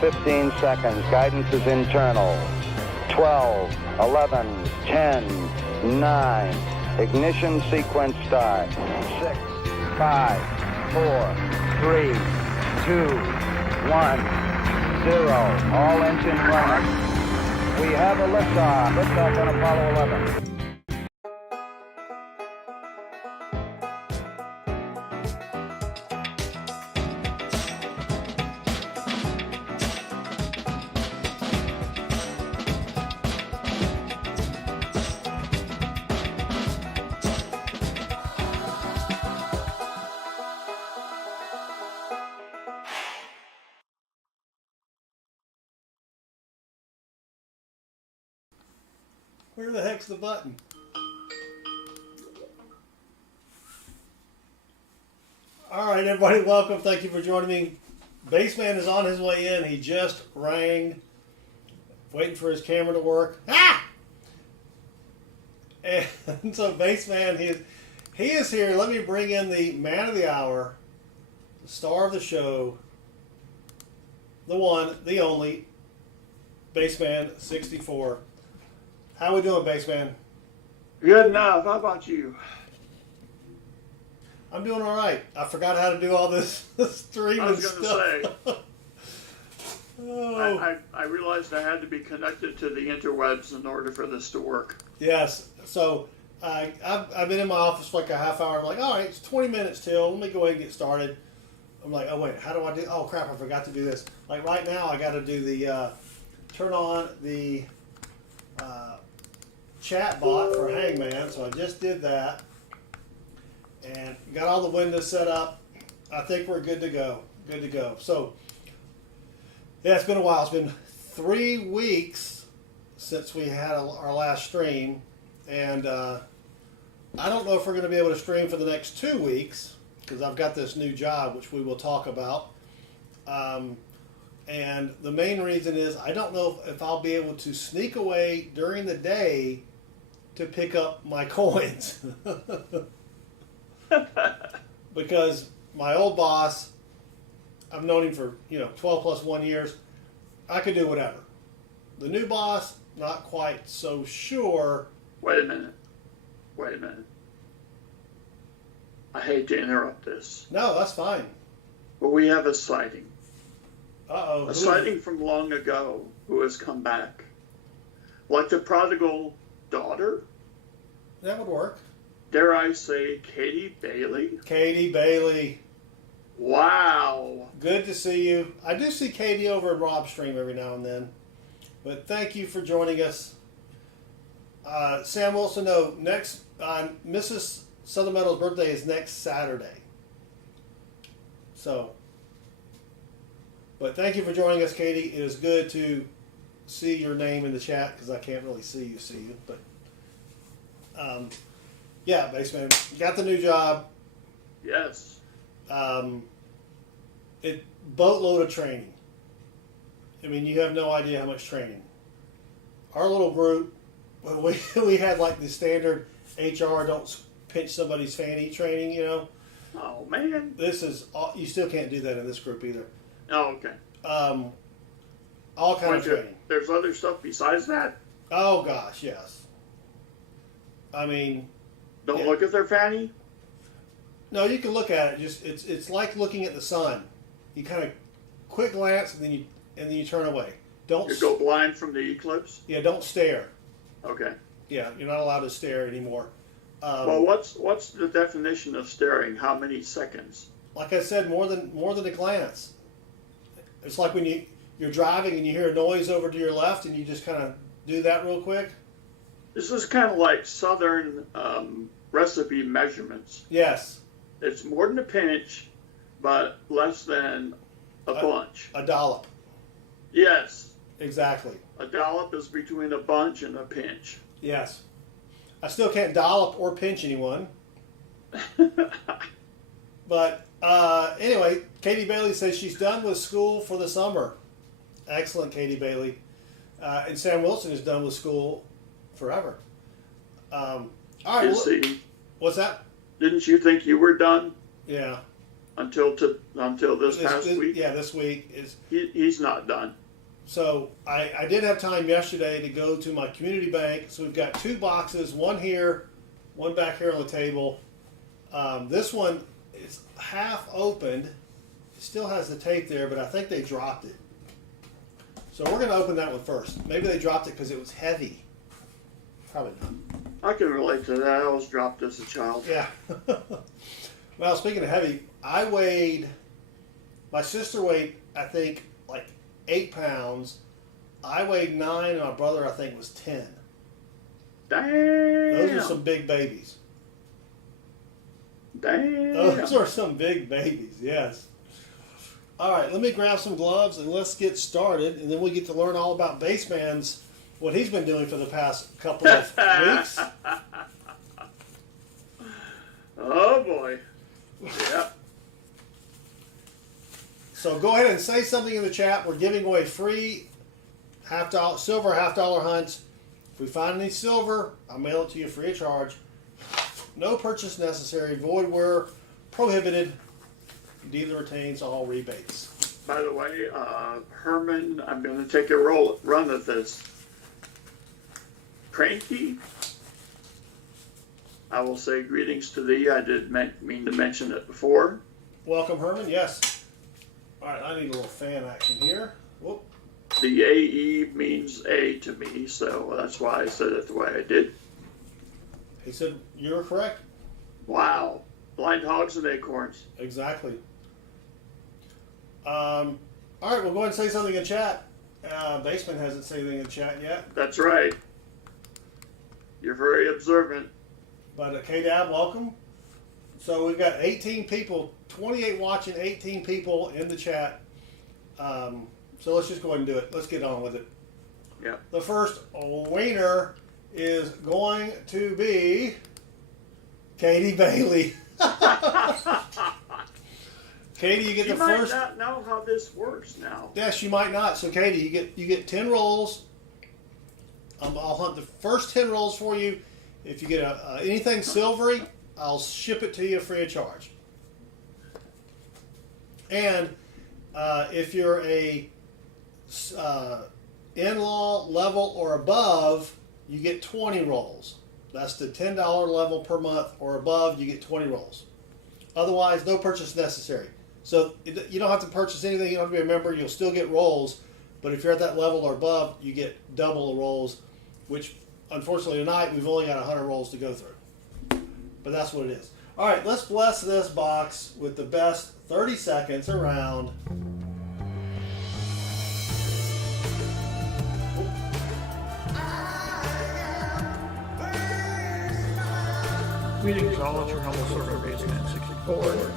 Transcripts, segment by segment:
15 seconds. Guidance is internal. 12, 11, 10, 9. Ignition sequence start. 6, 5, 4, 3, 2, 1, 0. All engine running. We have a liftoff. Liftoff on Apollo 11. Where the heck's the button? All right, everybody, welcome. Thank you for joining me. Bassman is on his way in. He just rang, waiting for his camera to work. Ah! And so Bassman, he is here. Let me bring in the man of the hour, the star of the show, the one, the only, Bassman 64. How we doing, Bassman? Good enough. How about you? I'm doing all right. I forgot how to do all this streaming I was going to stuff. say, I realized I had to be connected to the interwebs in order for this to work. Yes. So I've been in my office for like a half hour. I'm like, all right, it's 20 minutes till. Let me go ahead and get started. I'm like, oh, wait, how do I do? Oh, crap, I forgot to do this. Like right now, I got to do the turn on the chat bot for Hangman. So I just did that. And got all the windows set up. I think we're good to go. Good to go. So, yeah, it's been a while. It's been 3 weeks since we had our last stream. And I don't know if we're going to be able to stream for the next 2 weeks because I've got this new job, which we will talk about. And the main reason is I don't know if I'll be able to sneak away during the day to pick up my coins. Because my old boss, I've known him for 12 plus 1 years. I could do whatever. The new boss, not quite so sure. Wait a minute. I hate to interrupt this. No, that's fine. But we have a sighting. Uh-oh. A sighting from long ago who has come back. Like the prodigal daughter. That would work. Dare I say Katie Bailey? Katie Bailey. Wow. Good to see you. I do see Katie over at Rob's stream every now and then. But thank you for joining us. Sam Wilson, no, next, Mrs. Southern Meadow's birthday is next Saturday. So, but thank you for joining us, Katie. It is good to see your name in the chat because I can't really see you. But, yeah, Bassman, got the new job. Yes. Boatload of training. I mean, you have no idea how much training. Our little group, we had like the standard HR don't pinch somebody's fanny training, Oh, man. This is, you still can't do that in this group either. Oh, okay. All kinds of training. There's other stuff besides that? Oh, gosh, yes. I mean... Don't look at their fanny? No, you can look at it. Just it's like looking at the sun. You kind of quick glance and then you turn away. Don't You go blind from the eclipse? Yeah, don't stare. Okay. Yeah, you're not allowed to stare anymore. Well, what's the definition of staring? How many seconds? Like I said, more than a glance. It's like when you're driving and you hear a noise over to your left and you just kind of do that real quick. This is kind of like Southern recipe measurements. Yes. It's more than a pinch, but less than a bunch. A dollop. Yes. Exactly. A dollop is between a bunch and a pinch. Yes. I still can't dollop or pinch anyone. But anyway, Katie Bailey says she's done with school for the summer. Excellent, Katie Bailey. And Sam Wilson is done with school forever. All right. You see, what's that? didn't you think you were done? Yeah. until this past week. Yeah, this week is. He's not done. So I did have time yesterday to go to my community bank. So we've got 2 boxes, one here, one back here on the table. This one is half opened. It still has the tape there, but I think they dropped it. So we're going to open that one first. Maybe they dropped it because it was heavy. Probably not. I can relate to that. I was dropped as a child. Yeah. Well, speaking of heavy, my sister weighed, I think, like 8 pounds. I weighed 9, and my brother, I think, was 10. Damn. Those are some big babies. Damn. Those are some big babies, yes. All right, let me grab some gloves and let's get started, and then we get to learn all about Baseman's, what he's been doing for the past couple of weeks. Oh boy. Yep. So go ahead and say something in the chat. We're giving away free silver $50 hunts. If we find any silver, I'll mail it to you free of charge. No purchase necessary. Void where prohibited. Dealer retains all rebates. By the way, Herman, I'm going to take a run at this. Cranky, I will say greetings to thee. I did mean to mention it before. Welcome, Herman. Yes. All right, I need a little fan action here. Whoop. The AE means A to me, so that's why I said it the way I did. He said you were correct. Wow. Blind hogs and acorns. Exactly. All right, we'll go ahead and say something in chat. Baseman hasn't said anything in chat yet. That's right. You're very observant. But K-Dab, welcome. So we've got 18 people, 28 watching, 18 people in the chat. So let's just go ahead and do it. Let's get on with it. Yeah. The first winner is going to be Katie Bailey. Katie, you get the first. You might not know how this works now. Yes, you might not. So Katie, you get 10 rolls. I'll hunt the first 10 rolls for you. If you get anything silvery, I'll ship it to you free of charge. And if you're a in-law level or above, you get 20 rolls. That's the $10 level per month or above, you get 20 rolls. Otherwise, no purchase necessary. So you don't have to purchase anything. You don't have to be a member. You'll still get rolls. But if you're at that level or above, you get double the rolls, which unfortunately tonight we've only got 100 rolls to go through. But that's what it is. All right, let's bless this box with the best 30 seconds around. Greetings all, it's your humble servant, Baseman 64.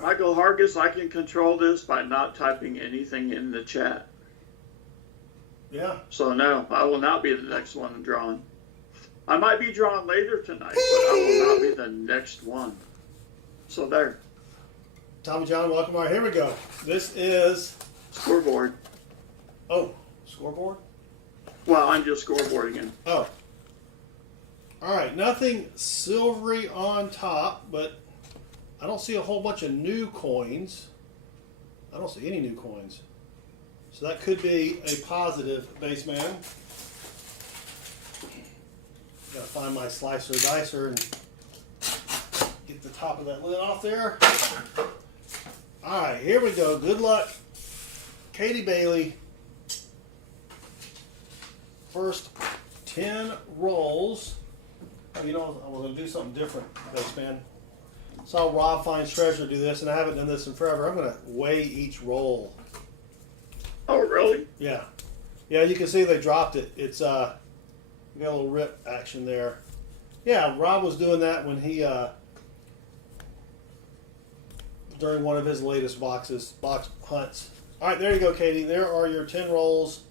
Michael Hargis, I can control this by not typing anything in the chat. Yeah. So no, I will not be the next one drawn. I might be drawn later tonight, but I will not be the next one. So there. Tommy John, welcome. All right, here we go. This is... Scoreboard. Oh, scoreboard? Well, I'm just scoreboarding it. Oh. All right, nothing silvery on top, but I don't see a whole bunch of new coins. I don't see any new coins. So that could be a positive, Baseman. Gotta find my slicer dicer and get the top of that lid off there. All right, here we go. Good luck, Katie Bailey. First 10 rolls. Oh, you know, I was gonna do something different, Baseman. Saw Rob Finds Treasure do this, and I haven't done this in forever. I'm gonna weigh each roll. Oh, really? Yeah. Yeah, you can see they dropped it. It's we got a little rip action there. Yeah, Rob was doing that when he during one of his latest box hunts. All right, there you go, Katie. There are your 10 rolls.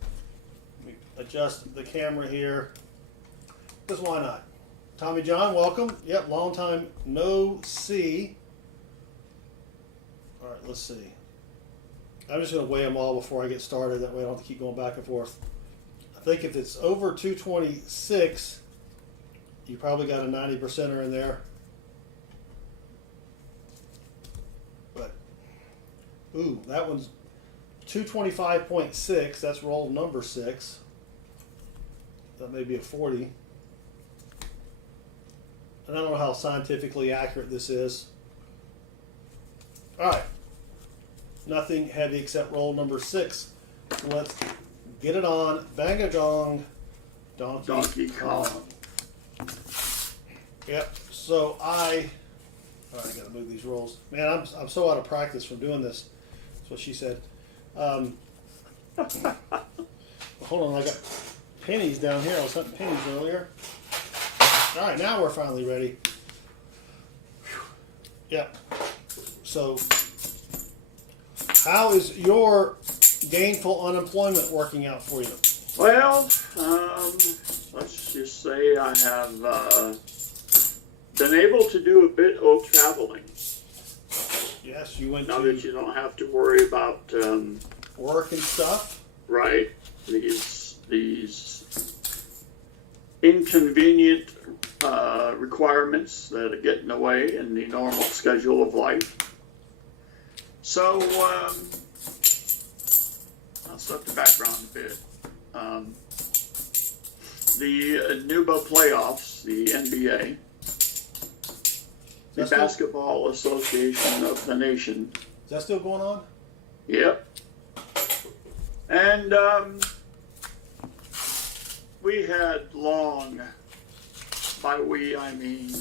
Let me adjust the camera here. Because why not? Tommy John, welcome. Yep, long time no see. All right, let's see. I'm just going to weigh them all before I get started. That way I don't have to keep going back and forth. I think if it's over 226, you probably got a 90%er in there. But, ooh, that one's 225.6. That's roll number 6. That may be a 40. And I don't know how scientifically accurate this is. All right. Nothing heavy except roll number 6. So let's get it on. Bang a gong. Donkey Kong. Yep. So I gotta move these rolls. Man, I'm so out of practice from doing this. That's what she said. Hold on, I got pennies down here. I was hunting pennies earlier. All right, now we're finally ready. Yep. So, how is your gainful unemployment working out for you? Well, let's just say I have been able to do a bit of traveling. Yes, you went Now to that you don't have to worry about work and stuff. right, these inconvenient requirements that get in the way in the normal schedule of life. So I'll set the background a bit. The NUBA playoffs, the NBA, the Basketball Association of the Nation. Is that still going on? Yep. And we had long, by we I mean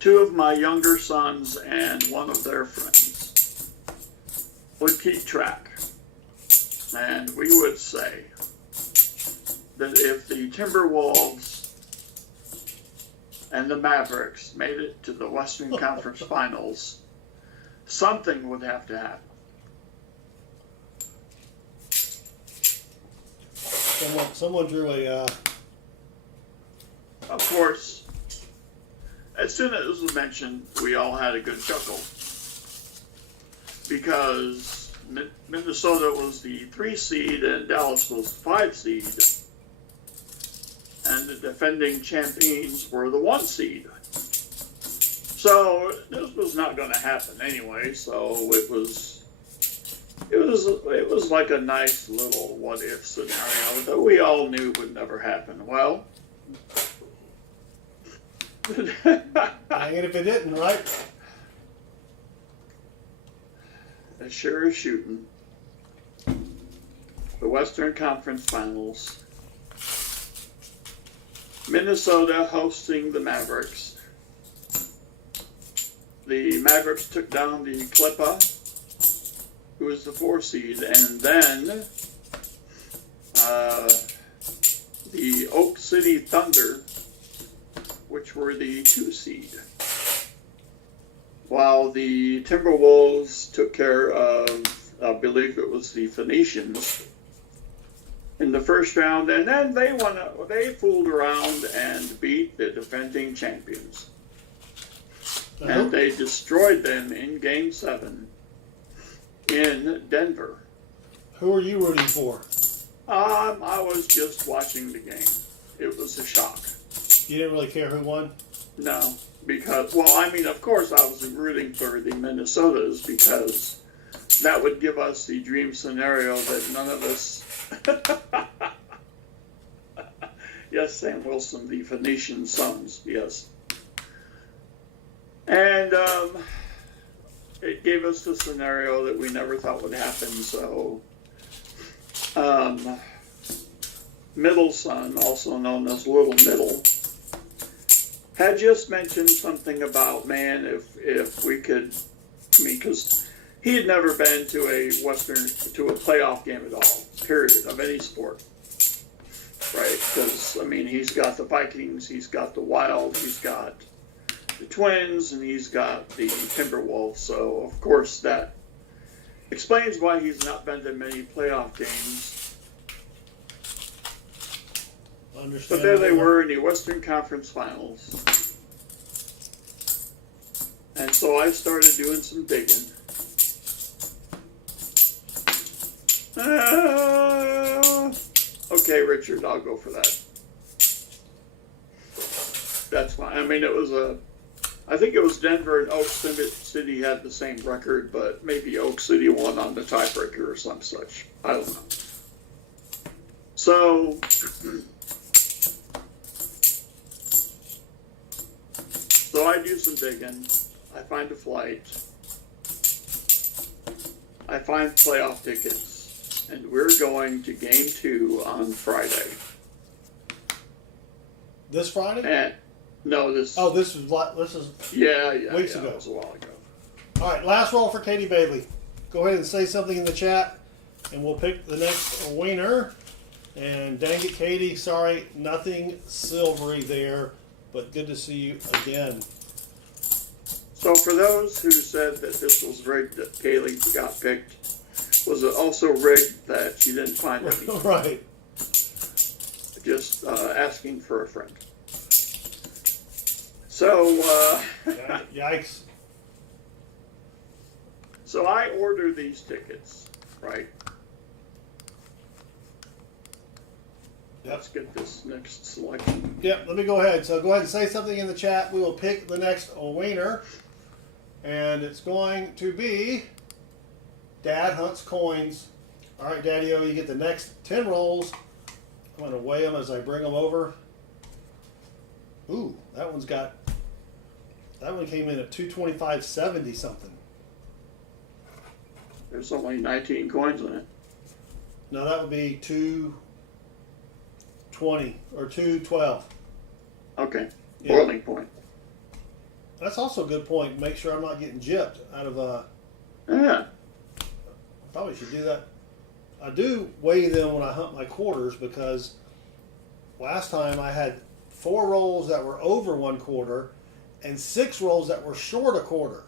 2 of my younger sons and 1 of their friends would keep track. And we would say that if the Timberwolves and the Mavericks made it to the Western Conference Finals, something would have to happen. Someone drew a. Of course, as soon as it was mentioned, we all had a good chuckle because Minnesota was the 3 seed and Dallas was the 5 seed, and the defending champions were the 1 seed. So this was not going to happen anyway. So it was like a nice little what if scenario that we all knew would never happen. Well. Dang it if it didn't, right? As sure as shooting. The Western Conference Finals. Minnesota hosting the Mavericks. The Mavericks took down the Clipper, who was the 4 seed, and then the Oak City Thunder, which were the 2 seed. While the Timberwolves took care of, I believe it was the Phoenicians in the first round, and then they fooled around and beat the defending champions. And they destroyed them in Game 7 in Denver. Who are you rooting for? I was just watching the game. It was a shock. You didn't really care who won? No, because, well, I mean, of course I was rooting for the Minnesotas because that would give us the dream scenario that none of us... Yes, Sam Wilson, the Phoenician Suns, yes. And it gave us the scenario that we never thought would happen, so... Middle son, also known as Little Middle, had just mentioned something about, man, if we could, I mean, because he had never been to a playoff game at all, period, of any sport, right? Because, I mean, he's got the Vikings, he's got the Wild, he's got the Twins, and he's got the Timberwolves, so, of course, that explains why he's not been to many playoff games. understand. But there they were in the Western Conference Finals. And so I started doing some digging. Okay, Richard, I'll go for that. That's fine. I mean, I think it was Denver and Oak City had the same record, but maybe Oak City won on the tiebreaker or some such. I don't know. So, I do some digging. I find a flight. I find playoff tickets, and we're going to Game 2 on Friday. This Friday? And no, this. Oh, this is Yeah, weeks ago. It was a while ago. All right, last roll for Katie Bailey. Go ahead and say something in the chat, and we'll pick the next winner. And dang it, Katie, sorry, nothing silvery there, but good to see you again. So for those who said that this was rigged, that Kaylee got picked, was it also rigged that she didn't find any? Right. Just asking for a friend. So, Yikes. So I order these tickets, right? Yep. Let's get this next selection. Yep, let me go ahead. So go ahead and say something in the chat. We will pick the next winner. And it's going to be Dad Hunts Coins. All right, Daddy-O, you get the next 10 rolls. I'm going to weigh them as I bring them over. Ooh, that one came in at 225.70 something. There's only 19 coins in it. No, that would be 220 or 212. Okay, Yeah. boiling point. That's also a good point. Make sure I'm not getting gypped out of Yeah. Probably should do that. I do weigh them when I hunt my quarters because last time I had 4 rolls that were over 1/4 and 6 rolls that were short 1/4.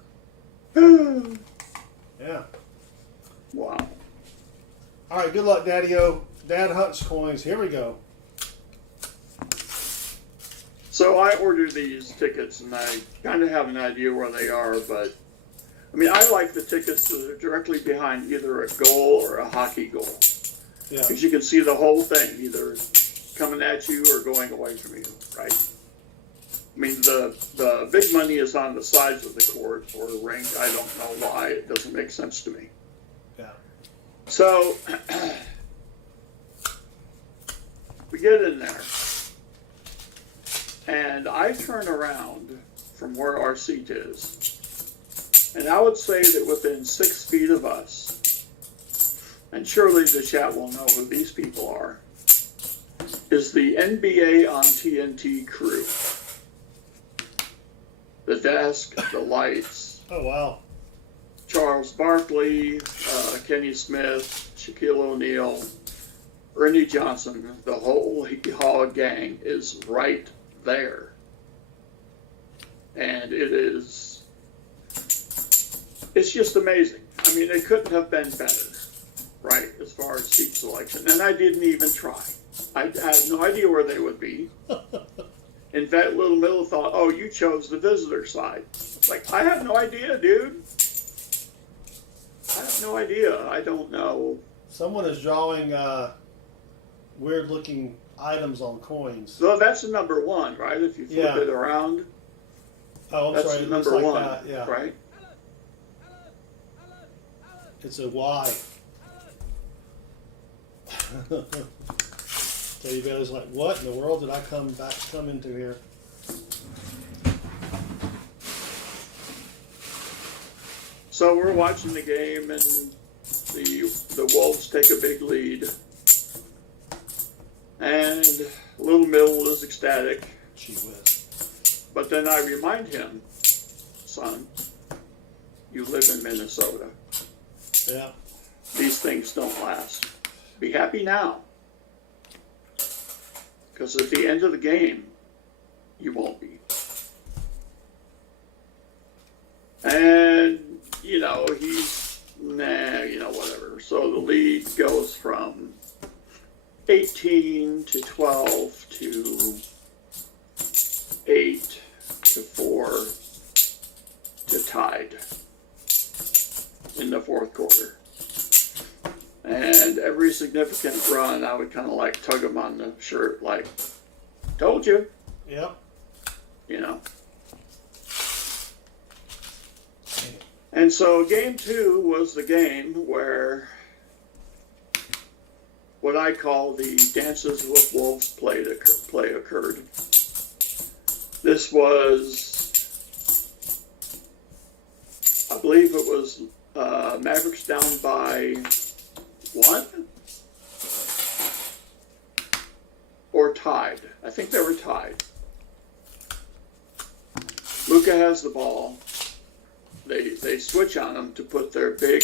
Yeah. Wow. All right, good luck, Daddy-O. Dad Hunts Coins. Here we go. So I ordered these tickets, and I kind of have an idea where they are, but I mean, I like the tickets that are directly behind either a goal or a hockey goal. Yeah. Because you can see the whole thing, either coming at you or going away from you, right? I mean, the big money is on the sides of the court or the rink. I don't know why. It doesn't make sense to me. Yeah. So we get in there, and I turn around from where our seat is, and I would say that within 6 feet of us, and surely the chat will know who these people are, is the NBA on TNT crew. The desk, the lights, Oh, wow. Charles Barkley, Kenny Smith, Shaquille O'Neal, Ernie Johnson, the whole hog gang is right there. And it's just amazing. I mean, it couldn't have been better, right, as far as seat selection. And I didn't even try. I had no idea where they would be. In fact, Little Middle thought, oh, you chose the visitor side. Like, I have no idea, dude. I have no idea. I don't know. Someone is drawing weird-looking items on coins. So that's the number 1, right? If you flip it around, Oh, I'm that's sorry. the It looks number like 1, that. Yeah. right? It's a Y. So you guys like, what in the world did I come into here? So we're watching the game, and the Wolves take a big lead, and Little Middle is ecstatic. Gee whiz. But then I remind him, son, you live in Minnesota. Yeah. These things don't last. Be happy now. Because at the end of the game, you won't be. And, he's, whatever. So the lead goes from 18 to 12 to 8 to 4 to tied in the fourth quarter. And every significant run, I would kind of like tug him on the shirt, like, told you, Yep. you know. And so game 2 was the game where what I call the Dances with Wolves play occurred. This was, I believe it was Mavericks down by 1 or tied. I think they were tied. Luka has the ball. They switch on him to put their big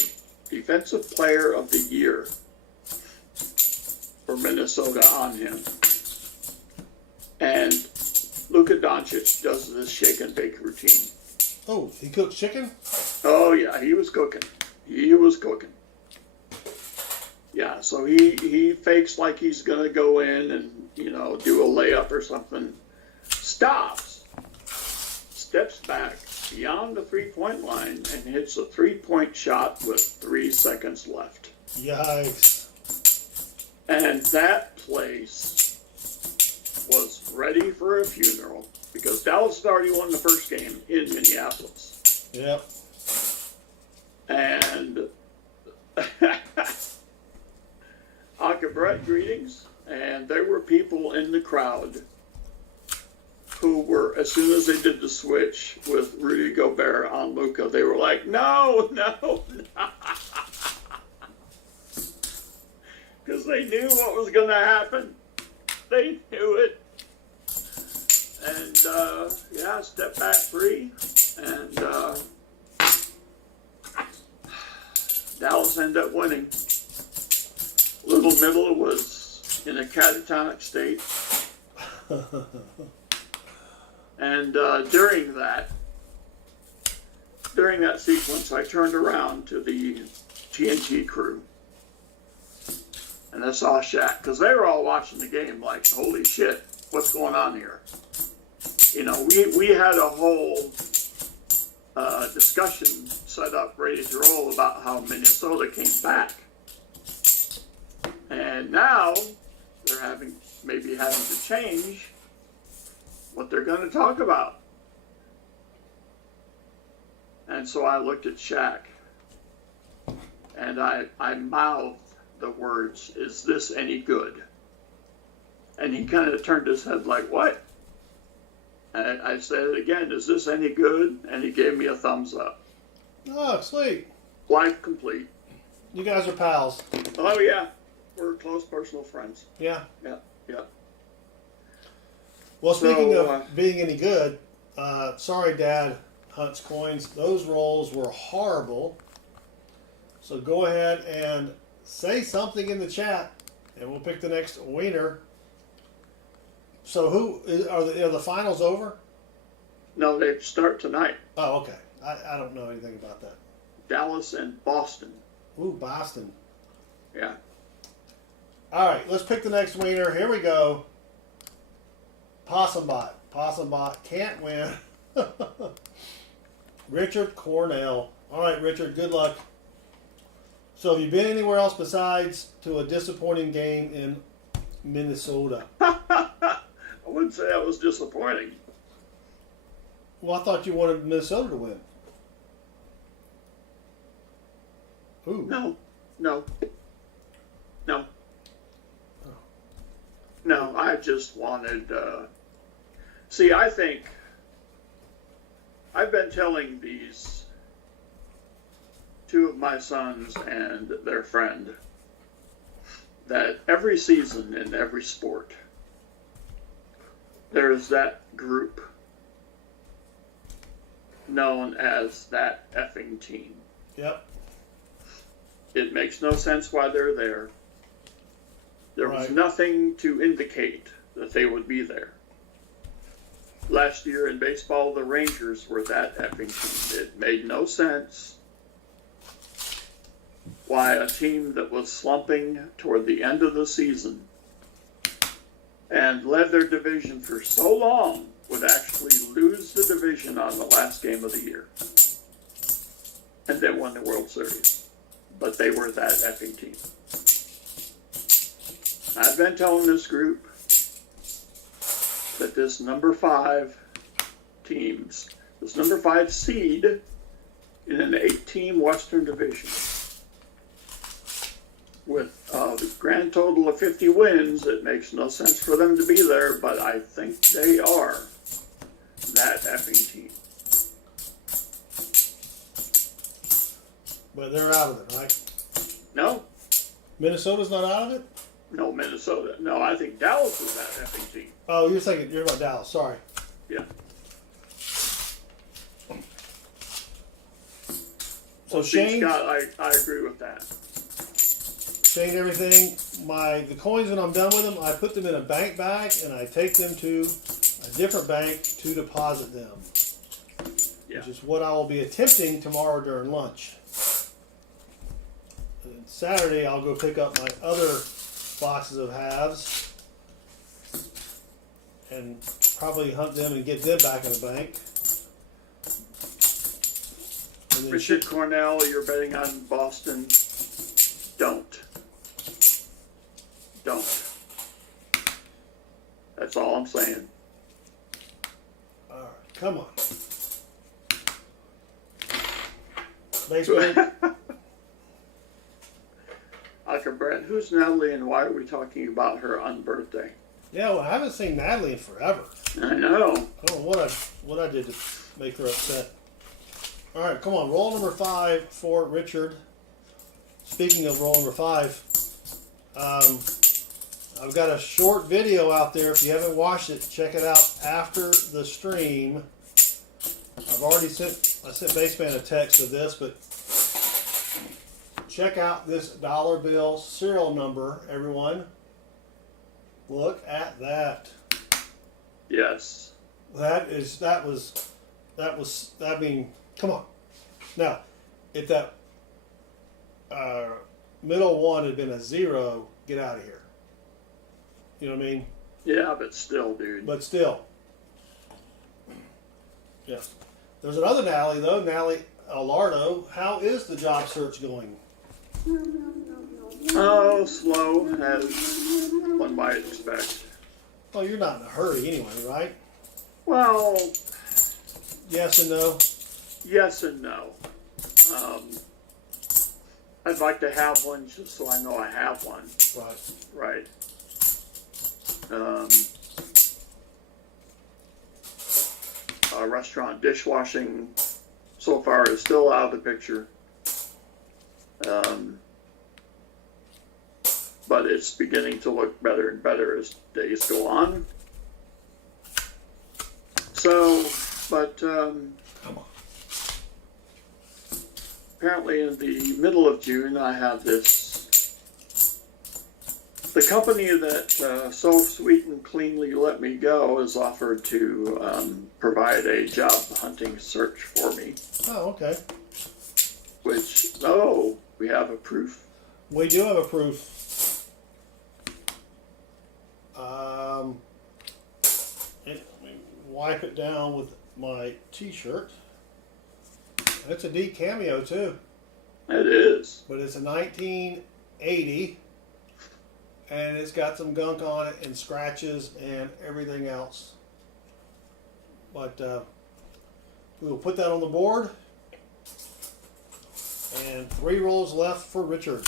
defensive player of the year for Minnesota on him. And Luka Doncic does this shake and bake routine. Oh, he cooked chicken? Oh yeah, he was cooking. He was cooking. Yeah, so he fakes like he's gonna go in and, you know, do a layup or something. Stops. Steps back beyond the 3-point line and hits a 3-point shot with 3 seconds left. Yikes. And that place was ready for a funeral because Dallas had already won the first game in Minneapolis. Yep. And Brett, greetings. And there were people in the crowd who were, as soon as they did the switch with Rudy Gobert on Luka, they were like, no. Because they knew what was going to happen. They knew it. And, step back 3. And Dallas ended up winning. Little Middle was in a catatonic state. And during that sequence, I turned around to the TNT crew. And I saw Shaq, because they were all watching the game like, holy shit, what's going on here? You know, we had a whole discussion set up, ready to roll about how Minnesota came back. And now they're maybe having to change what they're going to talk about. And so I looked at Shaq, and I mouthed the words, "Is this any good?" And he kind of turned his head like, what? And I said it again, "Is this any good?" And he gave me a thumbs up. Oh, sweet. Life complete. You guys are pals. Oh, yeah. We're close personal friends. Yeah. Yeah. Well, speaking of being any good, sorry, Dad hunts coins. Those rolls were horrible. So go ahead and say something in the chat, and we'll pick the next winner. So are the finals over? No, they start tonight. Oh, okay. I don't know anything about that. Dallas and Boston. Ooh, Boston. Yeah. All right, let's pick the next winner. Here we go. Possumbot. Possumbot can't win. Richard Cornell. All right, Richard, good luck. So have you been anywhere else besides to a disappointing game in Minnesota? I wouldn't say that was disappointing. Well, I thought you wanted Minnesota to win. Ooh. No. No, I just wanted... See, I think... I've been telling these two of my sons and their friend that every season in every sport, there's that group known as that effing team. Yep. It makes no sense why they're there. There was Right. nothing to indicate that they would be there. Last year in baseball, the Rangers were that effing team. It made no sense why a team that was slumping toward the end of the season and led their division for so long would actually lose the division on the last game of the year. And then won the World Series. But they were that effing team. I've been telling this group that this number 5 teams, this number 5 seed in an 8-team Western Division with a grand total of 50 wins, it makes no sense for them to be there, but I think they are that effing team. But they're out of it, right? No, Minnesota's not out of it? no, Minnesota. No, I think Dallas is that effing team. Oh, you're about Dallas. Sorry. Yeah. So See, Shane, Scott, I agree with that. Shane, everything. The coins, when I'm done with them, I put them in a bank bag and I take them to a different bank to deposit them. Yeah. Which is what I will be attempting tomorrow during lunch. And Saturday, I'll go pick up my other boxes of halves and probably hunt them and get them back in the bank. And then Richard Cornell, you're betting on Boston. Don't. That's all I'm saying. all right, come on. Baseball. Okay, Brett, who's Natalie and why are we talking about her unbirthday? Yeah, well, I haven't seen Natalie in forever. I know. I don't know what I did to make her upset. All right, come on. Roll number 5 for Richard. Speaking of roll number 5, I've got a short video out there. If you haven't watched it, check it out after the stream. I sent Baseman a text of this, but check out this dollar bill serial number, everyone. Look at that. Yes. I mean, come on. Now, if that middle one had been a 0, get out of here. You know what I mean? Yeah, but still, dude. But still. Yeah. There's another Natalie, though. Natalie Alardo. How is the job search going? Oh, slow as one might expect. Well, you're not in a hurry anyway, right? Well, Yes and no? yes and no. I'd like to have one just so I know I have one. Right. Right. Restaurant dishwashing so far is still out of the picture. But it's beginning to look better and better as days go on. So, but Come on. apparently in the middle of June, I have this. The company that so sweet and cleanly let me go has offered to provide a job hunting search for me. Oh, okay. Which, we have a proof. We do have a proof. Let me wipe it down with my t-shirt. It's a D cameo too, It is. but it's a 1980, and it's got some gunk on it and scratches and everything else. But we will put that on the board. And 3 rolls left for Richard.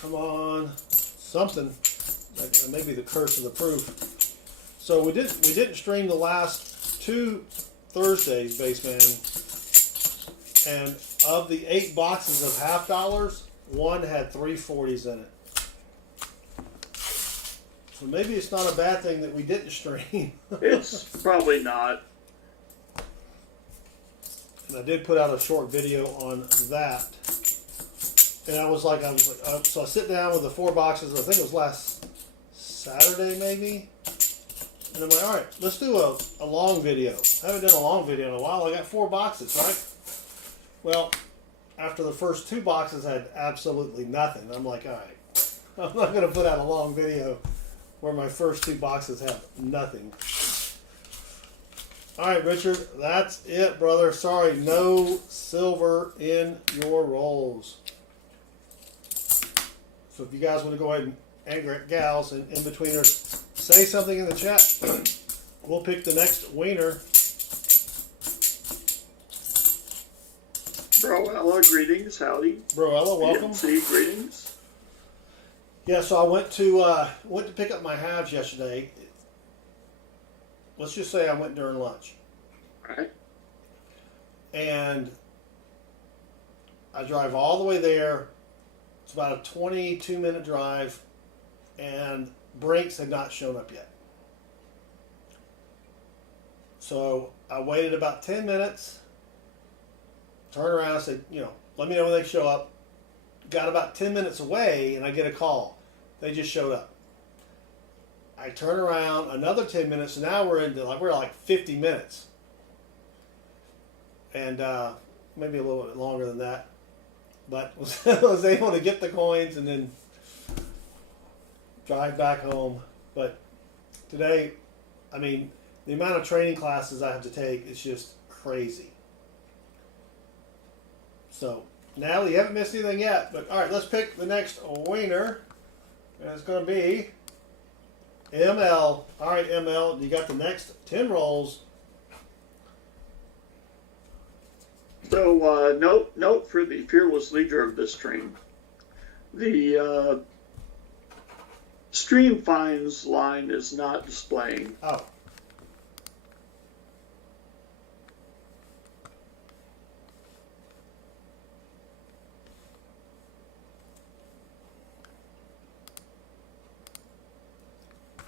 Come on, something. Maybe the curse of the proof. So we didn't stream the last 2 Thursdays, Baseman. And of the 8 boxes of half dollars, 1 had 340s in it. So maybe it's not a bad thing that we didn't stream. It's probably not. And I did put out a short video on that. And I was like, so I sit down with the 4 boxes. I think it was last Saturday, maybe. And I'm like, all right, let's do a long video. I haven't done a long video in a while. I got 4 boxes, right? Well, after the first 2 boxes had absolutely nothing, I'm like, all right, I'm not going to put out a long video where my first 2 boxes have nothing. All right, Richard, that's it, brother. Sorry, no silver in your rolls. So if you guys want to go ahead and gals and in betweeners, say something in the chat. We'll pick the next wiener. Broella, greetings, howdy. Broella, welcome. PNC, greetings. Yeah, so I went to pick up my halves yesterday. Let's just say I went during lunch. All right. And I drive all the way there. It's about a 22-minute drive, and brakes had not shown up yet. So I waited about 10 minutes, turned around and said, let me know when they show up. Got about 10 minutes away, and I get a call. They just showed up. I turn around, another 10 minutes, and now we're like 50 minutes. And maybe a little bit longer than that. But was able to get the coins and then drive back home. But today, I mean, the amount of training classes I have to take is just crazy. So, Natalie, you haven't missed anything yet. But all right, let's pick the next wiener. And it's going to be ML. All right, ML, you got the next 10 rolls. So, note for the fearless leader of this stream. The stream finds line is not displaying. Oh.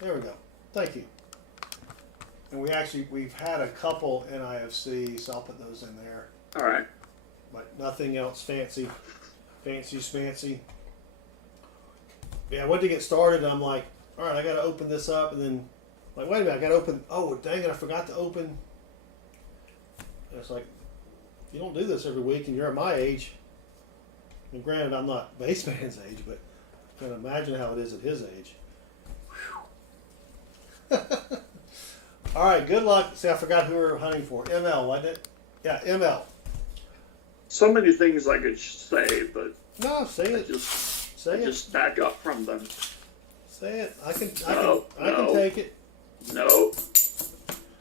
There we go. Thank you. And we've had a couple NIFC, so I'll put those in there. All right. But nothing else fancy. Fancy. Yeah, I went to get started and I'm like, all right, I got to open this up. And then, like, wait a minute, I got to open. Oh, dang it, I forgot to open. And it's like, you don't do this every week and you're at my age. And granted, I'm not Baseman's age, but I can imagine how it is at his age. All right, good luck. See, I forgot who we were hunting for. ML, wasn't it? Yeah, ML. So many things I could say, but No, say I it. just Say it. just back up from them. Say it. I can No. take it. No.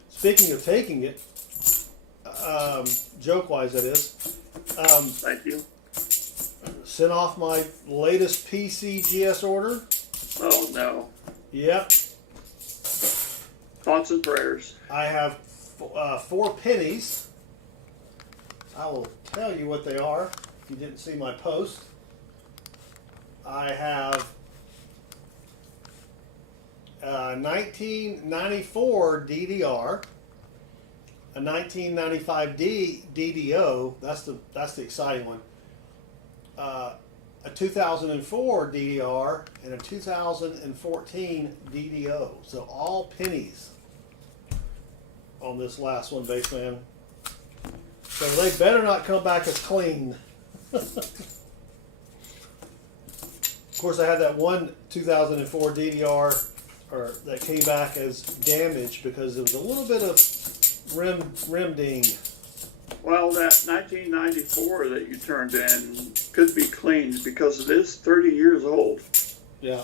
Speaking of taking it, joke-wise, that is. Thank you. Sent off my latest PCGS order. Oh no. Yep. Thoughts and prayers. I have 4 pennies. I will tell you what they are if you didn't see my post. I have 1994 DDR, a 1995 DDO. That's the exciting one. A 2004 DDR and a 2014 DDO. So all pennies on this last one, Baseman. So they better not come back as clean. Of course, I had that one 2004 DDR that came back as damaged because there was a little bit of rim ding. Well, that 1994 that you turned in could be cleaned because it is 30 years old. Yeah.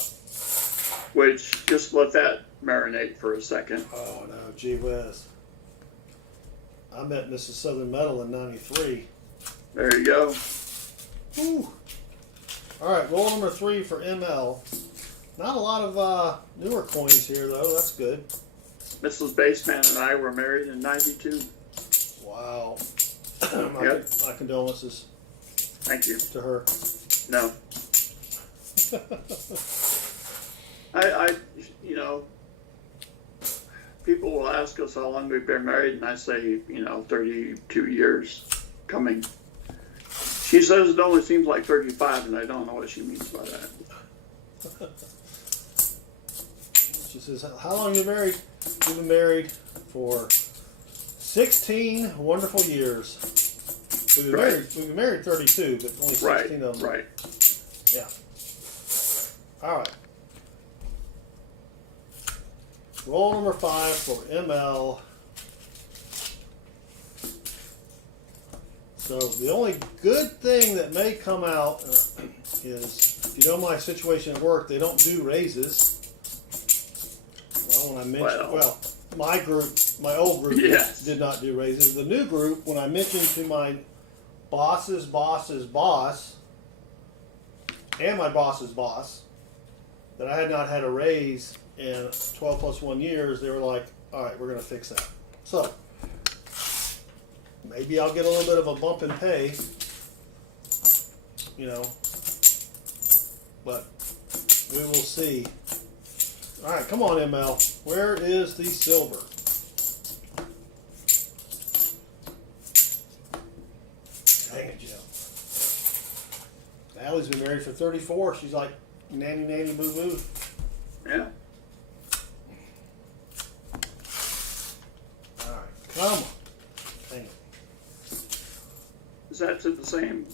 Which, just let that marinate for a second. Oh no, gee whiz. I met Mrs. Southern Metal in '93. There you go. Whew. All right, roll number 3 for ML. Not a lot of newer coins here, though. That's good. Mrs. Baseman and I were married in '92. Wow. Yep. My condolences Thank you. to her. No. I people will ask us how long we've been married, and I say, 32 years coming. She says it only seems like 35, and I don't know what she means by that. She says, how long you married? We've been married for 16 wonderful years. We've been married 32, but only 16 Right, of them. right. Yeah. All right. Roll number 5 for ML. So the only good thing that may come out is, if you know my situation at work, they don't do raises. Well, when I mentioned, my group, my old group Yes. did not do raises. The new group, when I mentioned to my boss's boss's boss and my boss's boss that I had not had a raise in 12 plus 1 years, they were like, all right, we're going to fix that. So maybe I'll get a little bit of a bump in pay, you know, but we will see. All right, come on, ML. Where is the silver? Dang it, Jill. Allie's been married for 34. She's like, nanny, nanny, boo, boo. Yeah. All right, come on. Dang it. Is that to the same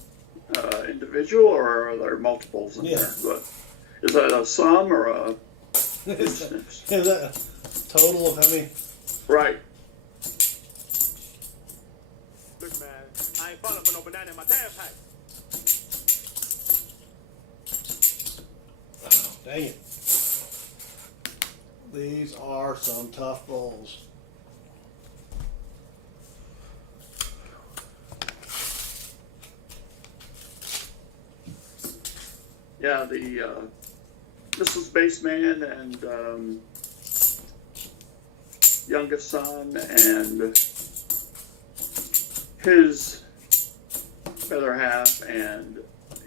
individual, or are there multiples in Yeah. there? But is that a sum or a Is that a total of how many? right? Look, man, I ain't falling for no banana in my tailpipe. Oh, dang it. These are some tough rolls. Yeah, the Mrs. Baseman and youngest son and his better half and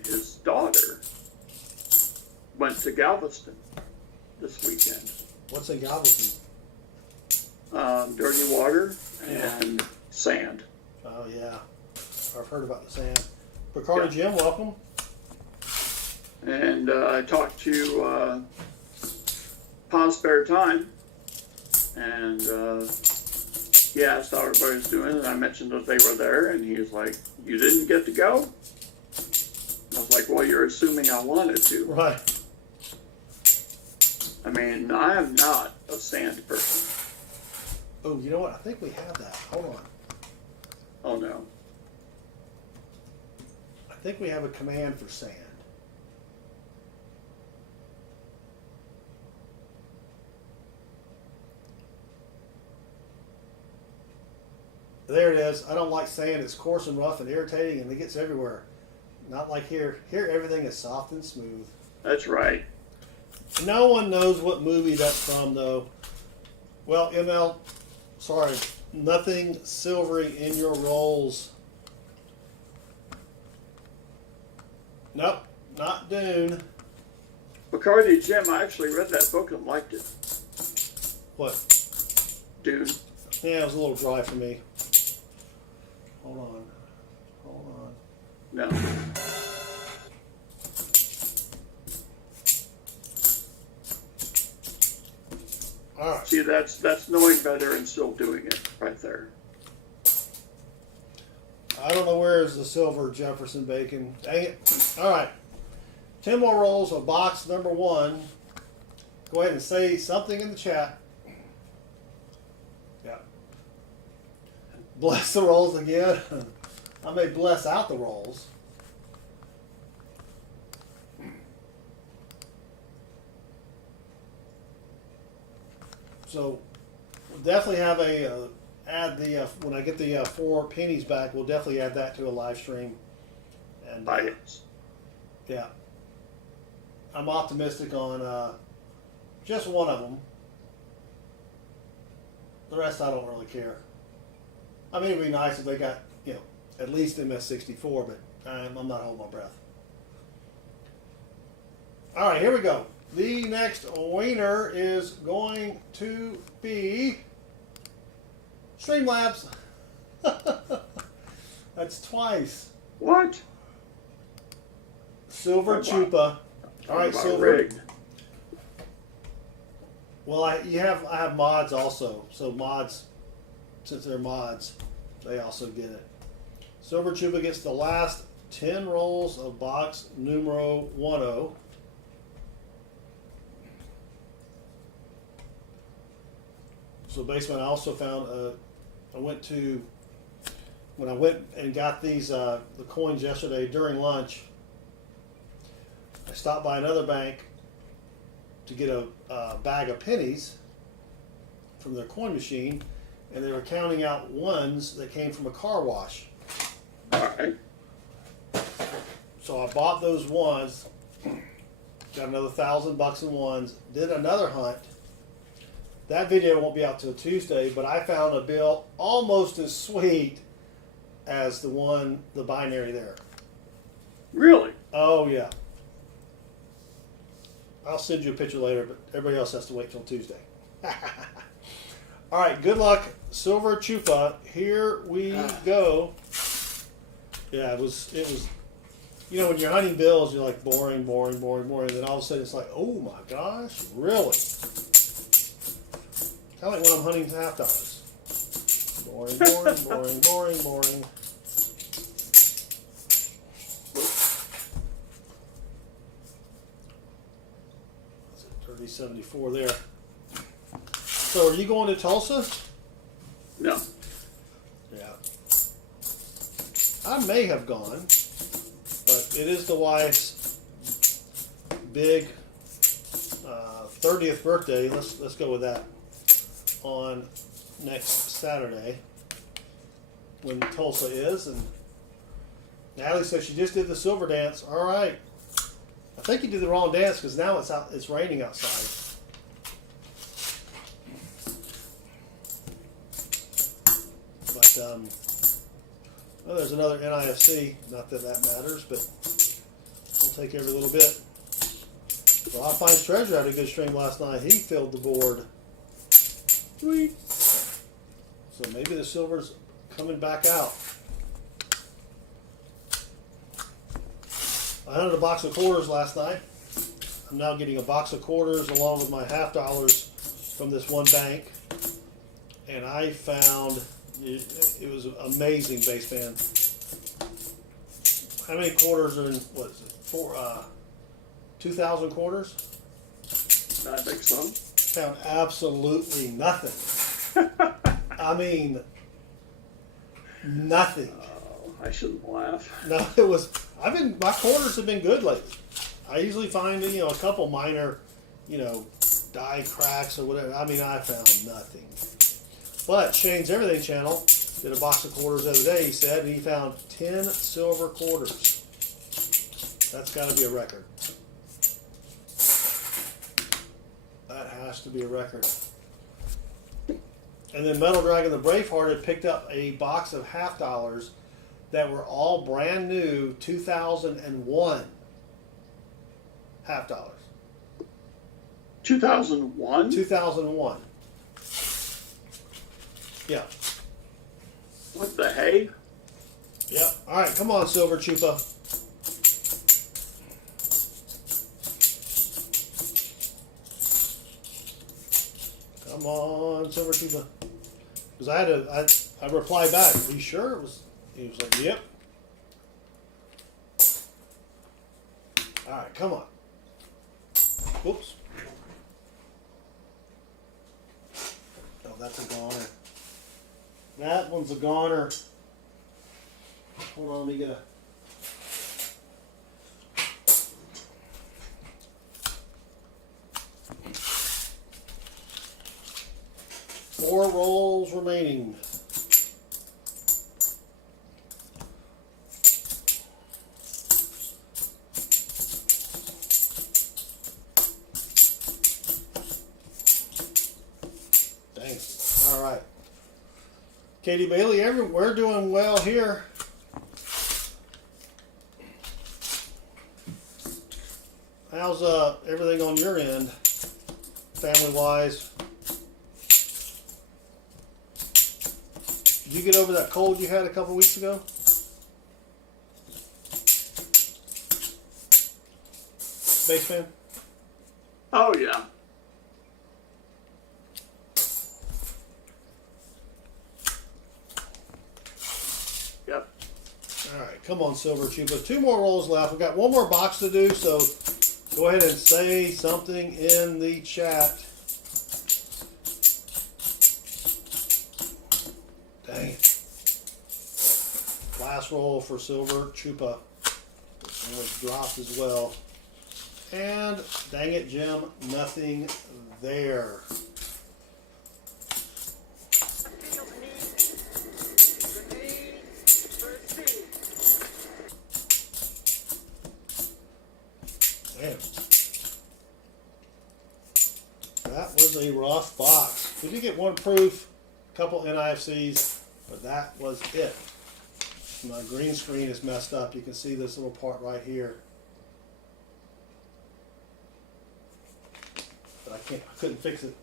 his daughter went to Galveston this weekend. What's in Galveston? Dirty water and sand. Oh, yeah. I've heard about the sand. Bacardi Jim, welcome. And I talked to Pa's spare time, and he asked how everybody was doing, and I mentioned that they were there, and he was like, "You didn't get to go?" I was like, "Well, you're assuming I wanted to." Right. I mean, I am not a sand person. Oh, you know what? I think we have that. Hold on. Oh no. I think we have a command for sand. There it is. I don't like sand. It's coarse and rough and irritating, and it gets everywhere. Not like here. Here, everything is soft and smooth. That's right. No one knows what movie that's from, though. Well, ML, sorry, nothing silvery in your rolls. Nope, not Dune. Bacardi Jim, I actually read that book and liked it. What? Dune. Yeah, it was a little dry for me. Hold on. Hold on. No. All right. See, that's knowing better and still doing it right there. I don't know where is the silver Jefferson bacon. Dang it. All right. 10 more rolls of box number 1. Go ahead and say something in the chat. Yeah. Bless the rolls again. I may bless out the rolls. So we'll definitely have a add the when I get the 4 pennies back, we'll definitely add that to a live stream. And yeah, I'm optimistic on just one of them. The rest I don't really care. I mean, it'd be nice if they got, you know, at least MS64, but I'm not holding my breath. All right, here we go. The next winner is going to be Streamlabs. That's twice. What? Silver Chupa. All right, About Silver. rigged. Well, I have mods also. So mods, since they're mods, they also get it. Silver Chupa gets the last 10 rolls of box numero 10. So basically, I also found when I went and got these the coins yesterday during lunch, I stopped by another bank to get a bag of pennies from their coin machine, and they were counting out ones that came from a car wash. All right. So I bought those ones, got another $1,000 in ones, did another hunt. That video won't be out till Tuesday, but I found a bill almost as sweet as the binary there. Really? Oh yeah. I'll send you a picture later, but everybody else has to wait till Tuesday. All right, good luck, Silver Chupa. Here we go. Yeah, it was. You know, when you're hunting bills, you're like boring, boring, boring, boring. And then all of a sudden, it's like, oh my gosh, really? Kind of like when I'm hunting half dollars. Boring, boring, boring, boring, boring. That's it, 3074 there. So, are you going to Tulsa? No. Yeah. I may have gone, but it is the wife's big 30th birthday. Let's go with that. On next Saturday, when Tulsa is, and Natalie said she just did the silver dance. All right, I think you did the wrong dance because now it's raining outside. But well, there's another NIFC. Not that that matters, but I'll take every little bit. Rob Finds Treasure had a good stream last night. He filled the board. Sweet. So maybe the silver's coming back out. I hunted a box of quarters last night. I'm now getting a box of quarters along with my half dollars from this one bank. And I found it was amazing, base man. How many quarters are in, what is it, 2,000 quarters? I think so. Found absolutely nothing. I mean, nothing. Oh, I shouldn't laugh. No, my quarters have been good lately. I usually find, a couple minor, die cracks or whatever. I mean, I found nothing. But Shane's Everything channel did a box of quarters the other day, he said, and he found 10 silver quarters. That's got to be a record. That has to be a record. And then Metal Dragon the Braveheart had picked up a box of half dollars that were all brand new 2001 half dollars. 2001? 2001. Yeah. What the hey? Yep. All right, come on, Silver Chupa. Come on, Silver Chupa. Because I replied back. Are you sure? He was like, yep. All right, come on. Whoops. Oh, that's a goner. That one's a goner. Hold on, let me get a... Four rolls remaining. Dang. All right. Katie Bailey, we're doing well here. How's everything on your end, family-wise? Did you get over that cold you had a couple weeks ago? Base fan? Oh, yeah. Yep. come on, Silver Chupa. 2 more rolls left. We've got 1 more box to do, so go ahead and say something in the chat. Dang it. Last roll for Silver Chupa. And it's dropped as well. And dang it, Jim, nothing there. Man, that was a rough box. We did get 1 proof, a couple NIFCs, but that was it. My green screen is messed up. You can see this little part right here. But I couldn't fix it.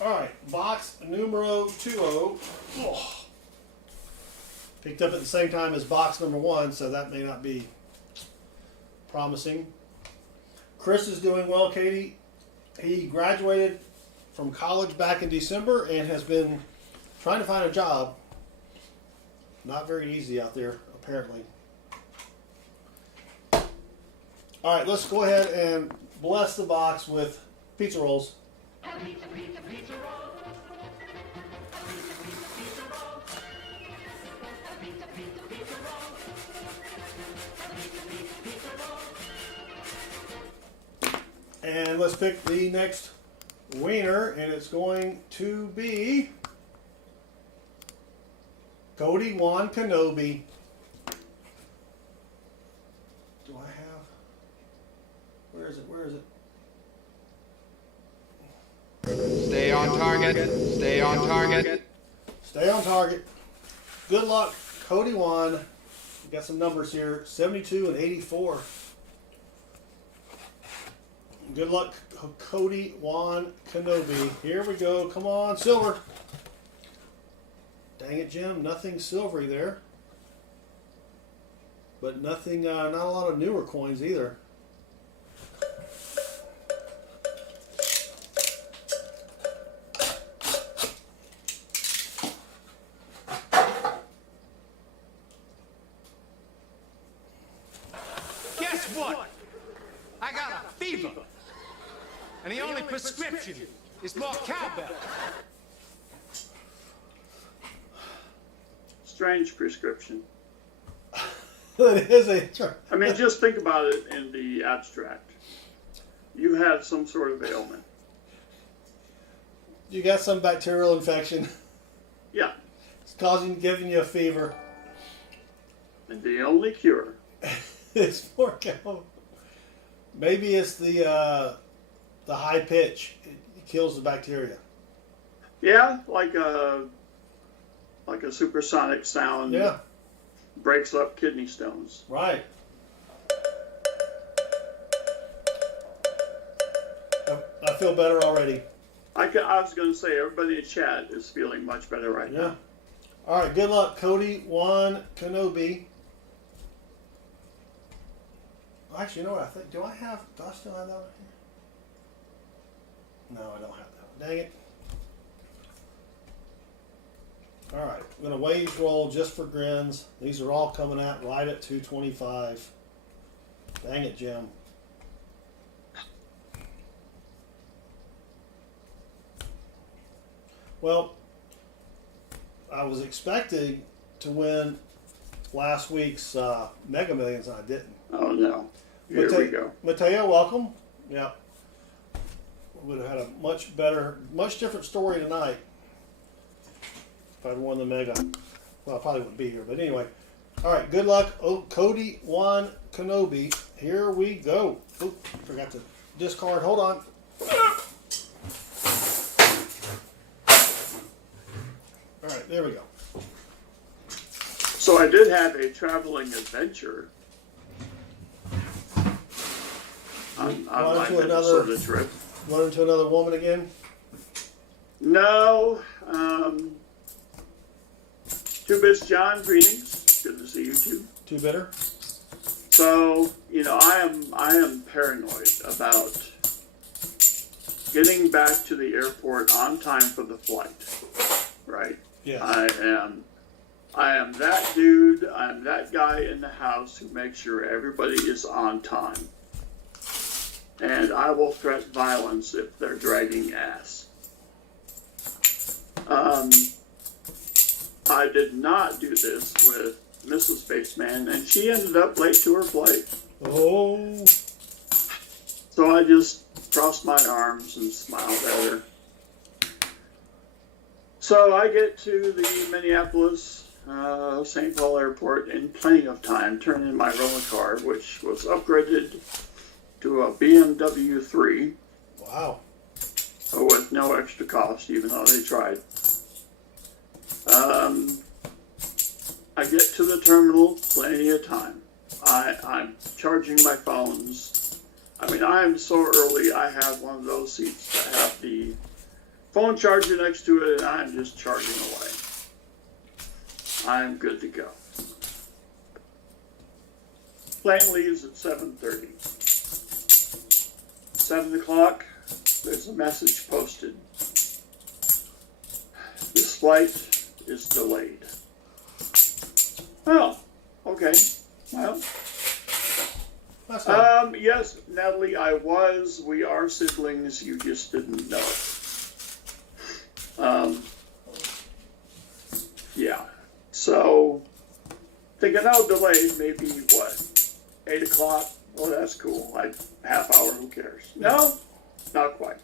Alright, box numero 20. Oh. Picked up at the same time as box number 1, so that may not be promising. Chris is doing well, Katie. He graduated from college back in December and has been trying to find a job. Not very easy out there, apparently. All right, let's go ahead and bless the box with pizza rolls. Pizza, pizza, pizza roll. Pizza, pizza, pizza roll. Pizza, pizza, pizza roll. Pizza, pizza, pizza roll. And let's pick the next winner, and it's going to be Cody Juan Kenobi. Do I have? Where is it? Where is it? Stay on target. Stay on target. Stay on target. Good luck, Cody Juan. We got some numbers here: 72 and 84. Good luck, Cody Juan Kenobi. Here we go. Come on, silver. Dang it, Jim. Nothing silvery there. But nothing, not a lot of newer coins either. Guess what? I got a fever. And the only prescription is more cowbell. Strange prescription. It is a. I mean, just think about it in the abstract. You have some sort of ailment. You got some bacterial infection. Yeah. It's giving you a fever. And the only cure. It's more cow. Maybe it's the high pitch. It kills the bacteria. Yeah, like a supersonic sound. Yeah. Breaks up kidney stones. Right. I feel better already. I was going to say, everybody in chat is feeling much better right Yeah. now. All right. Good luck, Cody Juan Kenobi. Actually, you know what I think? Do I still have that one here? No, I don't have that one. Dang it. All right, we're going to wage roll just for grins. These are all coming out right at 225. Dang it, Jim. Well, I was expecting to win last week's Mega Millions, and I didn't. Oh, no. Here we go. Mateo, welcome. Yeah. Would have had a much different story tonight if I'd won the Mega. Well, I probably wouldn't be here, but anyway. All right, good luck, Cody Juan Kenobi. Here we go. Oop, forgot to discard. Hold on. All right, there we go. So I did have a traveling adventure on my Minnesota trip. Run into another woman again? No. Two Bits John, greetings. Good to see you too. Too bitter? So, I am paranoid about getting back to the airport on time for the flight. Right? Yes. I am that dude. I'm that guy in the house who makes sure everybody is on time. And I will threaten violence if they're dragging ass. I did not do this with Mrs. Spaceman, and she ended up late to her flight. Oh. So I just crossed my arms and smiled at her. So I get to the Minneapolis St. Paul airport in plenty of time, turn in my rental car, which was upgraded to a BMW 3. Wow. With no extra cost, even though they tried. I get to the terminal, plenty of time. I'm charging my phones. I mean, I'm so early, I have one of those seats that have the phone charger next to it, and I'm just charging away. I'm good to go. Plane leaves at 7:30. 7 o'clock, there's a message posted. This flight is delayed. Oh, okay. Well, That's not, yes, Natalie, we are siblings, you just didn't know it. Yeah. So, thinking, delayed, maybe what, 8 o'clock? Well, that's cool. Half hour, who cares? No, not quite.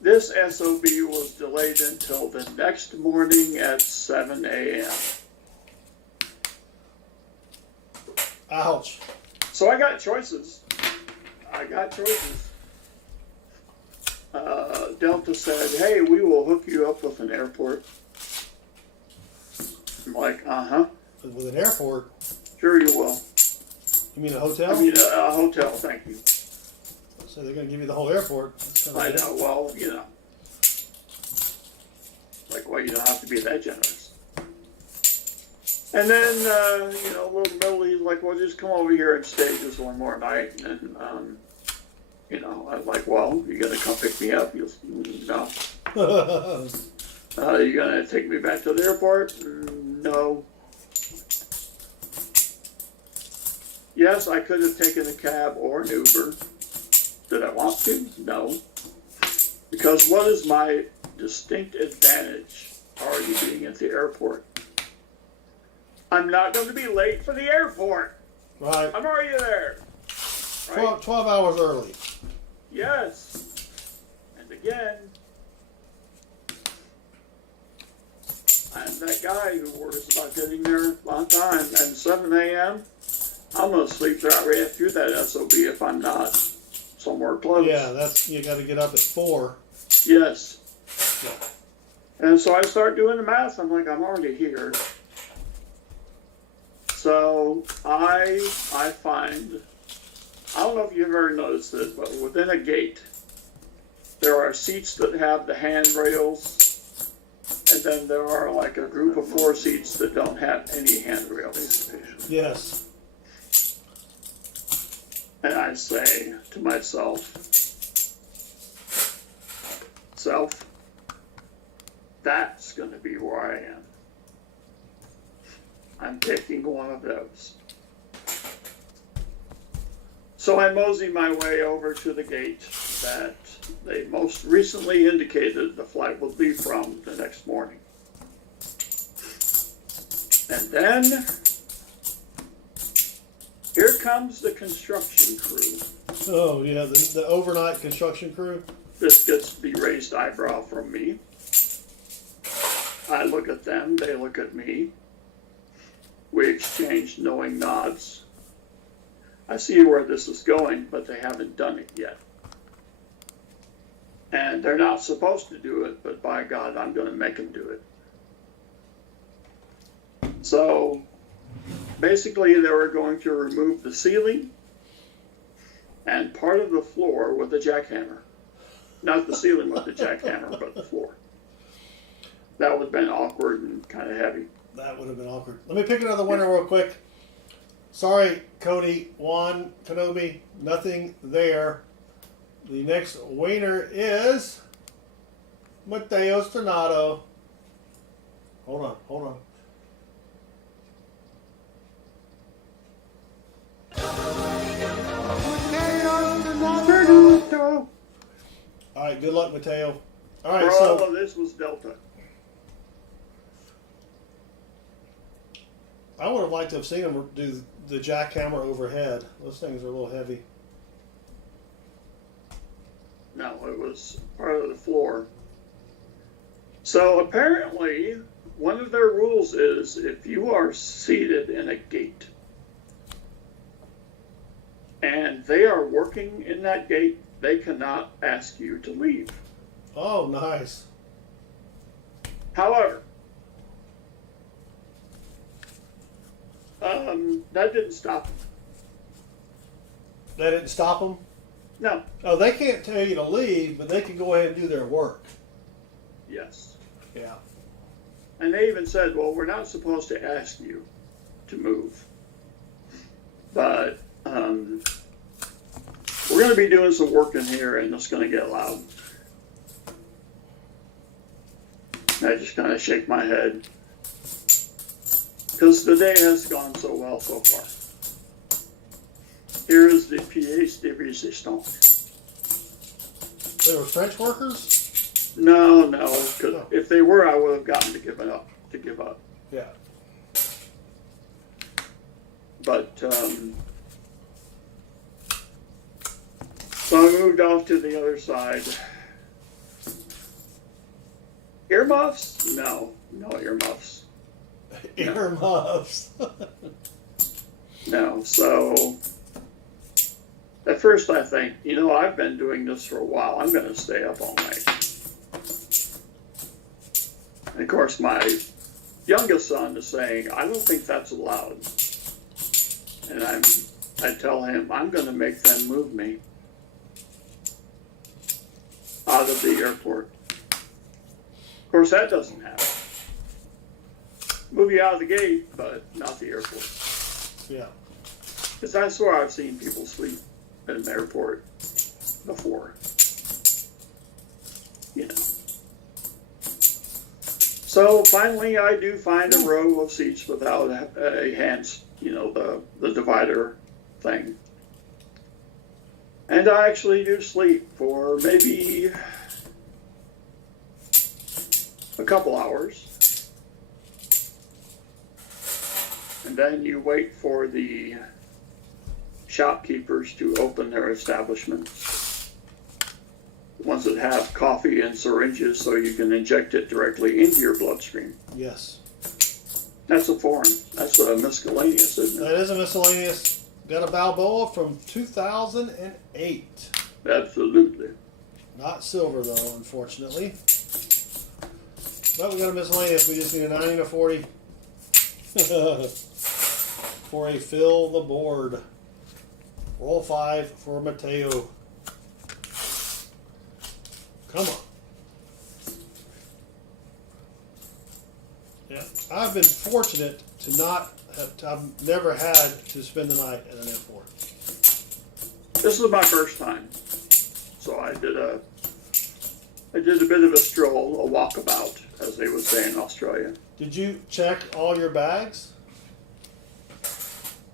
This SOB was delayed until the next morning at 7 a.m. ouch. So I got choices. Delta said, hey, we will hook you up with an airport. I'm like, uh-huh. With an airport? Sure you will. You mean a hotel? I mean, a hotel, thank you. So they're going to give you the whole airport. I know, well, like, well, you don't have to be that generous. And then, little middle, he's like, well, just come over here and stay just one more night. And, I'm like, well, you going to come pick me up? No. You going to take me back to the airport? No. Yes, I could have taken a cab or an Uber. Did I want to? No. Because what is my distinct advantage already being at the airport? I'm not going to be late for the airport. Right. I'm already there. Right? 12 hours early. Yes. And again, I'm that guy who worries about getting there on time. And 7 a.m., I'm going to sleep right through that SOB if I'm not somewhere close. Yeah, you got to get up at 4. Yes. Yeah. And so I start doing the math. I'm like, I'm already here. So I find, I don't know if you've ever noticed this, but within a gate, there are seats that have the handrails, and then there are like a group of 4 seats that don't have any handrails. Yes. And I say to myself, that's going to be where I am. I'm taking one of those. So I mosey my way over to the gate that they most recently indicated the flight will be from the next morning. And then here comes the construction crew. Oh, yeah, the overnight construction crew. This gets the raised eyebrow from me. I look at them, they look at me. We exchange knowing nods. I see where this is going, but they haven't done it yet. And they're not supposed to do it, but by God, I'm going to make them do it. So, basically, they were going to remove the ceiling and part of the floor with a jackhammer. Not the ceiling with the jackhammer, but the floor. That would have been awkward and kind of heavy. That would have been awkward. Let me pick another winner real quick. Sorry, Cody, Juan, Kenobi, nothing there. The next winner is Mateo Stornado. Hold on. All right, good luck, Mateo. All right, All so of this was Delta. I would have liked to have seen him do the jackhammer overhead. Those things are a little heavy. No, it was part of the floor. So apparently, one of their rules is if you are seated in a gate and they are working in that gate, they cannot ask you to leave. Oh, nice. However, that didn't stop them. That didn't stop them? No. Oh, they can't tell you to leave, but they can go ahead and do their work. Yes. Yeah. And they even said, well, we're not supposed to ask you to move. But we're going to be doing some work in here and it's going to get loud. I just kind of shake my head. Because the day has gone so well so far. Here is the pièce de résistance. They were French workers? No, because if they were, I would have gotten to give up. Yeah. But so I moved off to the other side. Earmuffs? No earmuffs. Earmuffs. No. So at first I think, I've been doing this for a while. I'm going to stay up all night. And of course, my youngest son is saying, I don't think that's allowed. And I tell him, I'm going to make them move me out of the airport. Of course, that doesn't happen. Move you out of the gate, but not the airport. Yeah. Because I swear I've seen people sleep at an airport before. So finally, I do find a row of seats without a hands, the divider thing. And I actually do sleep for maybe a couple hours. And then you wait for the shopkeepers to open their establishments. The ones that have coffee and syringes so you can inject it directly into your bloodstream. Yes. That's a foreign. That's a miscellaneous, isn't it? That is a miscellaneous. Got a Balboa from 2008. Absolutely. Not silver, though, unfortunately. But we got a miscellaneous. We just need a 90 and a 40 for a fill the board. Roll 5 for Mateo. Come on. Yeah, I've been fortunate to not have. I've never had to spend the night at an airport. This is my first time, so I did a bit of a stroll, a walkabout, as they would say in Australia. Did you check all your bags?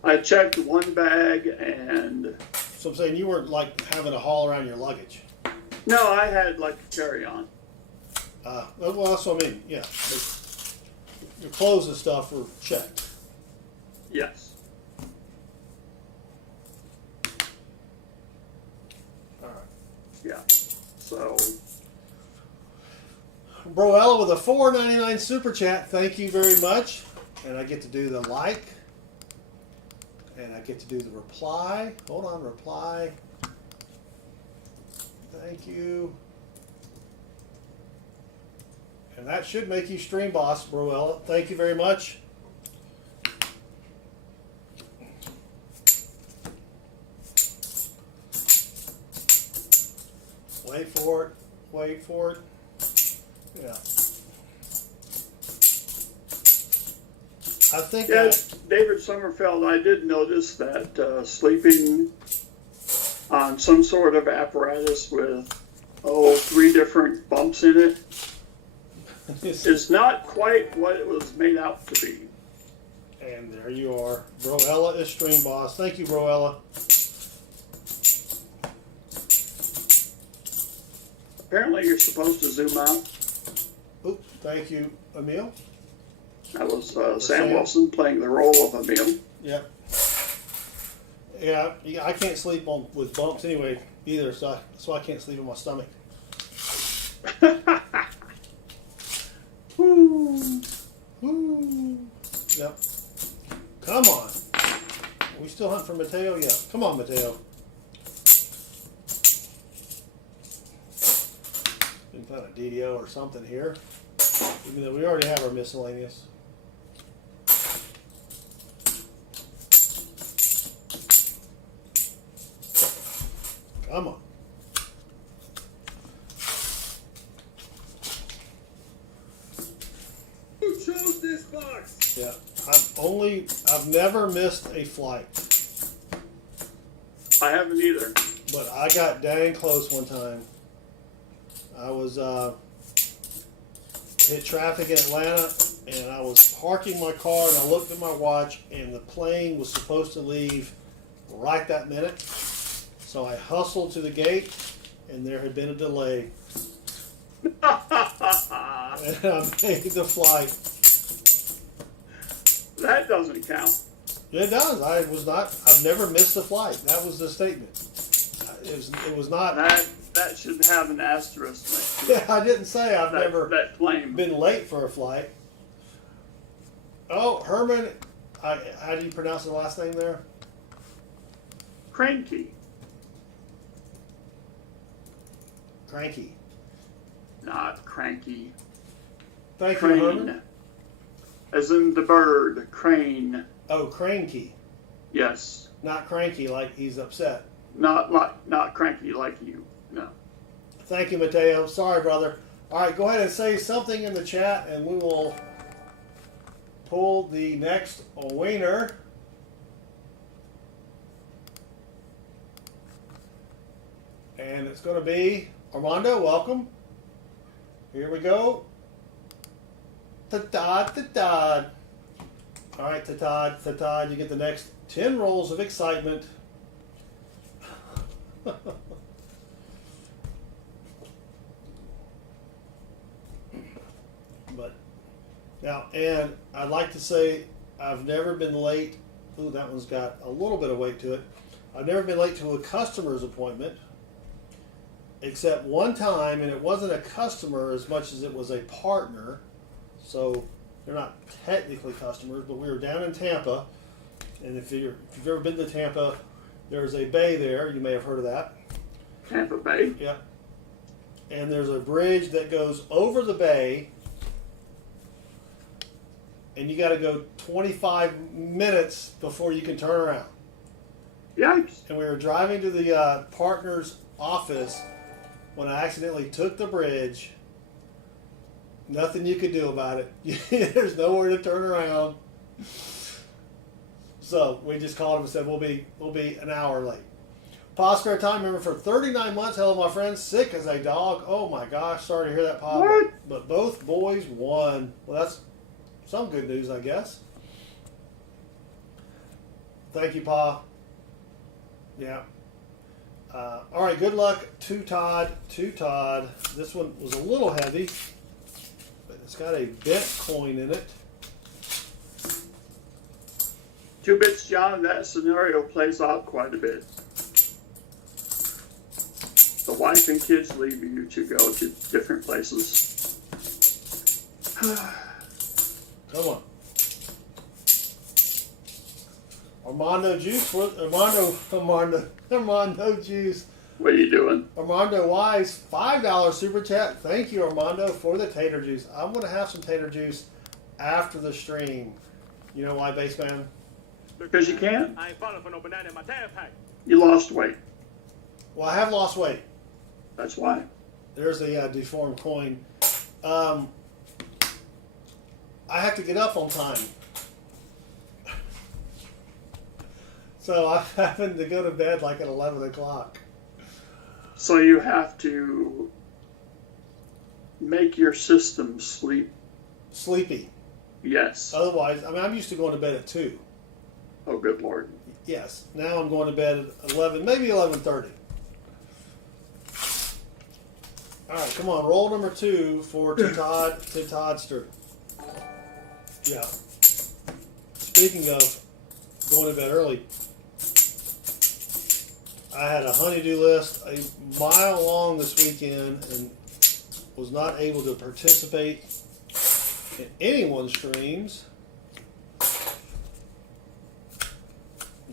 I checked one bag and So I'm saying you weren't like having to haul around your luggage. no, I had like a carry-on. Well, that's what I mean. Yeah, your clothes and stuff were checked. Yes. All right. Yeah. So Broella with a $4.99 super chat. Thank you very much. And I get to do the like. And I get to do the reply. Hold on, reply. Thank you. And that should make you stream boss, Broella. Thank you very much. Wait for it. Wait for it. Yeah. I think David Sommerfeld, I did notice that sleeping on some sort of apparatus with 3 different bumps in it is not quite what it was made out to be. And there you are. Broella is stream boss. Thank you, Broella. Apparently, you're supposed to zoom out. Oops, thank you, Emil. That was Sam. Sam Wilson playing the role of Emil. Yep. Yeah, I can't sleep with bumps anyway either, so I can't sleep on my stomach. Woo. Woo. Yep. Come on. We still hunting for Mateo? Yeah. Come on, Mateo. Didn't find a DDO or something here, even though we already have our miscellaneous. Come on. Who chose this box? Yeah. I've never missed a flight, I haven't either. but I got dang close one time. I was hit traffic in Atlanta, and I was parking my car, and I looked at my watch, and the plane was supposed to leave right that minute. So I hustled to the gate, and there had been a delay, and I made the flight. That doesn't count. It does. I've never missed a flight. That was the statement. It was not. That should have an asterisk next to it. Yeah, I didn't say I've never That claim. been late for a flight. Oh, Herman, how do you pronounce the last name there? Cranky. Cranky. Not cranky. Thank you, Crane. Herman. As in the bird. Crane. Oh, cranky. Yes. Not cranky like he's upset. Not cranky like you. No. Thank you, Mateo. Sorry, brother. All right, go ahead and say something in the chat, and we will pull the next winner. And it's going to be Armando. Welcome. Here we go. Ta-da, ta-da. All right, ta-da, ta-da. You get the next 10 rolls of excitement. But now, and I'd like to say I've never been late. Ooh, that one's got a little bit of weight to it. I've never been late to a customer's appointment, except one time, and it wasn't a customer as much as it was a partner. So they're not technically customers, but we were down in Tampa, and if you've ever been to Tampa, there's a bay there. You may have heard of that. Tampa Bay. Yeah. And there's a bridge that goes over the bay, and you got to go 25 minutes before you can turn around. Yikes. And we were driving to the partner's office when I accidentally took the bridge. Nothing you could do about it. There's nowhere to turn around. So we just called him and said we'll be an hour late. Pa's spare time member for 39 months. Hello, my friend. Sick as a dog. Oh my gosh. Sorry to hear that, Pa. What? But both boys won. Well, that's some good news, I guess. Thank you, Pa. Yeah. All right. Good luck to Todd. To Todd. This one was a little heavy, but it's got a bent coin in it. 2 bits, John. That scenario plays out quite a bit. The wife and kids leave you to go to different places. Come on. Armando Juice. Armando Juice. What are you doing? Armando Wise, $5 super chat. Thank you, Armando, for the tater juice. I'm going to have some tater juice after the stream. You know why, Baseman? Because you can. I ain't falling for no banana in my tailpipe. You lost weight. Well, I have lost weight. That's why. There's a deformed coin. I have to get up on time. So I'm having to go to bed like at 11 o'clock. So you have to make your system sleepy. Yes. Otherwise, I mean, I'm used to going to bed at 2. Oh, good Lord. Yes. Now I'm going to bed at 11, maybe 11:30. All right, come on. Roll number 2 for to Toddster. Yeah. Speaking of going to bed early, I had a honeydew list a mile long this weekend and was not able to participate in anyone's streams.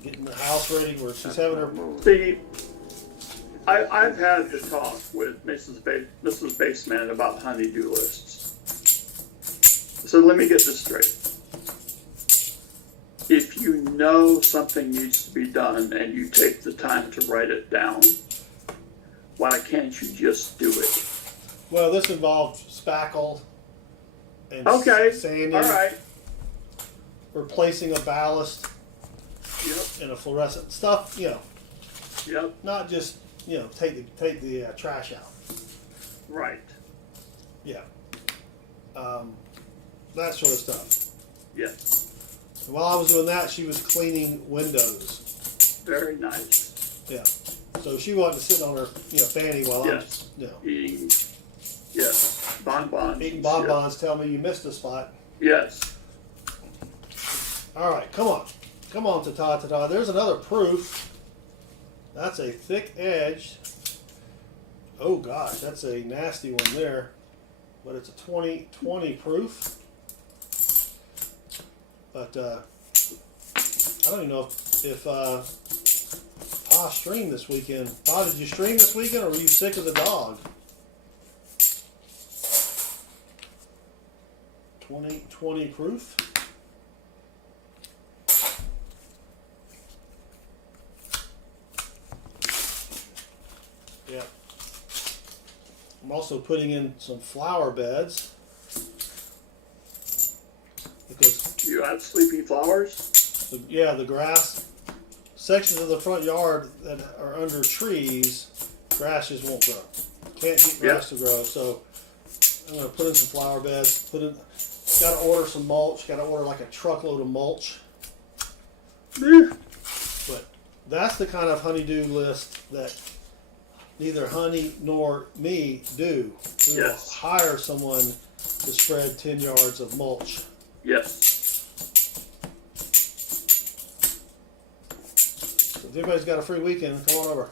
Getting the house ready where she's having her. See, I've had to talk with Mrs. Baseman about honeydew lists. So let me get this straight. If you know something needs to be done and you take the time to write it down, why can't you just do it? Well, this involved spackle and Okay, sanding, all right. replacing a ballast Yep, and a fluorescent stuff. yep, Not just take the trash out. right. Yeah, that sort of stuff. Yes, And while I was doing that, she was cleaning windows. very nice. Yeah, so she wanted to sit on her fanny while Yes. I'm Eating, yes, bonbons. eating bonbons. Tell me you missed a spot. Yes. All right, come on, ta-ta. There's another proof. That's a thick edge. Oh gosh, that's a nasty one there. But it's a 2020 proof. But I don't even know if Pa streamed this weekend. Pa, did you stream this weekend, or were you sick as a dog? 2020 proof. Yeah. I'm also putting in some flower beds because You have sleepy flowers? the grass sections of the front yard that are under trees, grass just won't grow. Can't get grass to grow, so I'm going to put in some flower beds. Got to order some mulch. Got to order like a truckload of mulch. But that's the kind of honeydew list that neither Honey nor me do. We will Yes. hire someone to spread 10 yards of mulch. Yes. So if anybody's got a free weekend, come on over.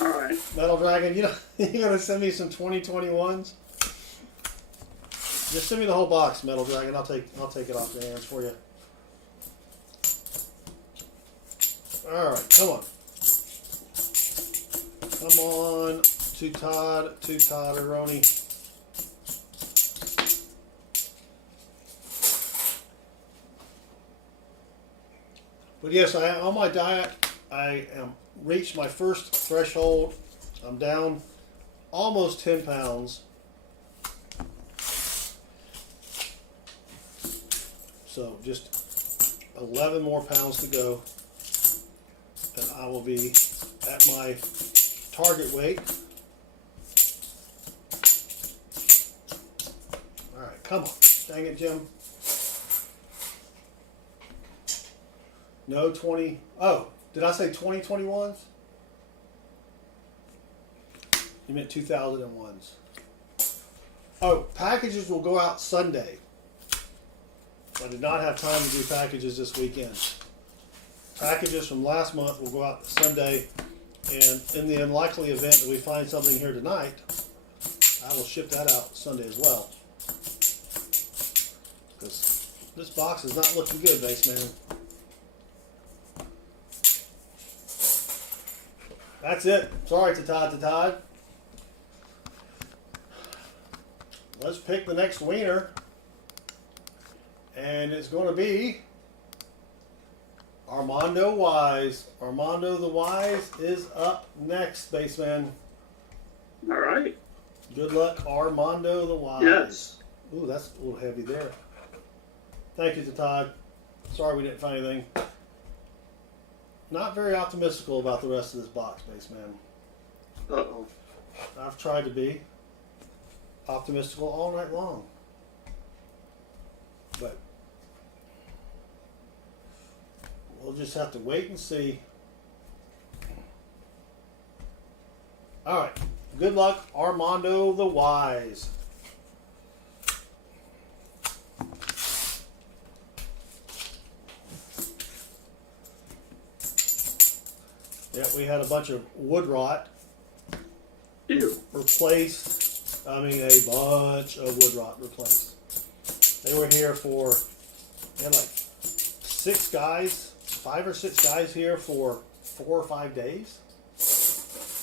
All right. Metal Dragon, you're gonna send me some 2021s? Just send me the whole box, Metal Dragon. I'll take it off your hands for you. All right, come on. Come on, to Todderoni. But yes, on my diet, I am reached my first threshold. I'm down almost 10 pounds. So just 11 more pounds to go, and I will be at my target weight. All right, come on. Dang it, Jim. No 20. Oh, did I say 2021s? You meant 2001s. Oh, packages will go out Sunday. I did not have time to do packages this weekend. Packages from last month will go out Sunday, and in the unlikely event that we find something here tonight, I will ship that out Sunday as well. Because this box is not looking good, Baseman. That's it. Sorry, Todd. Let's pick the next wiener. And it's going to be Armando Wise. Armando the Wise is up next, Baseman. All right. Good luck, Armando the Wise. Yes. Ooh, that's a little heavy there. Thank you, Todd. Sorry we didn't find anything. Not very optimistical about the rest of this box, Baseman. Uh-oh. I've tried to be. optimistical all night long. But we'll just have to wait and see. All right. Good luck, Armando the Wise. Yeah, we had a bunch of wood rot replaced. I mean, a bunch of wood rot replaced. They were here for, they had like 5 or 6 guys here for 4 or 5 days.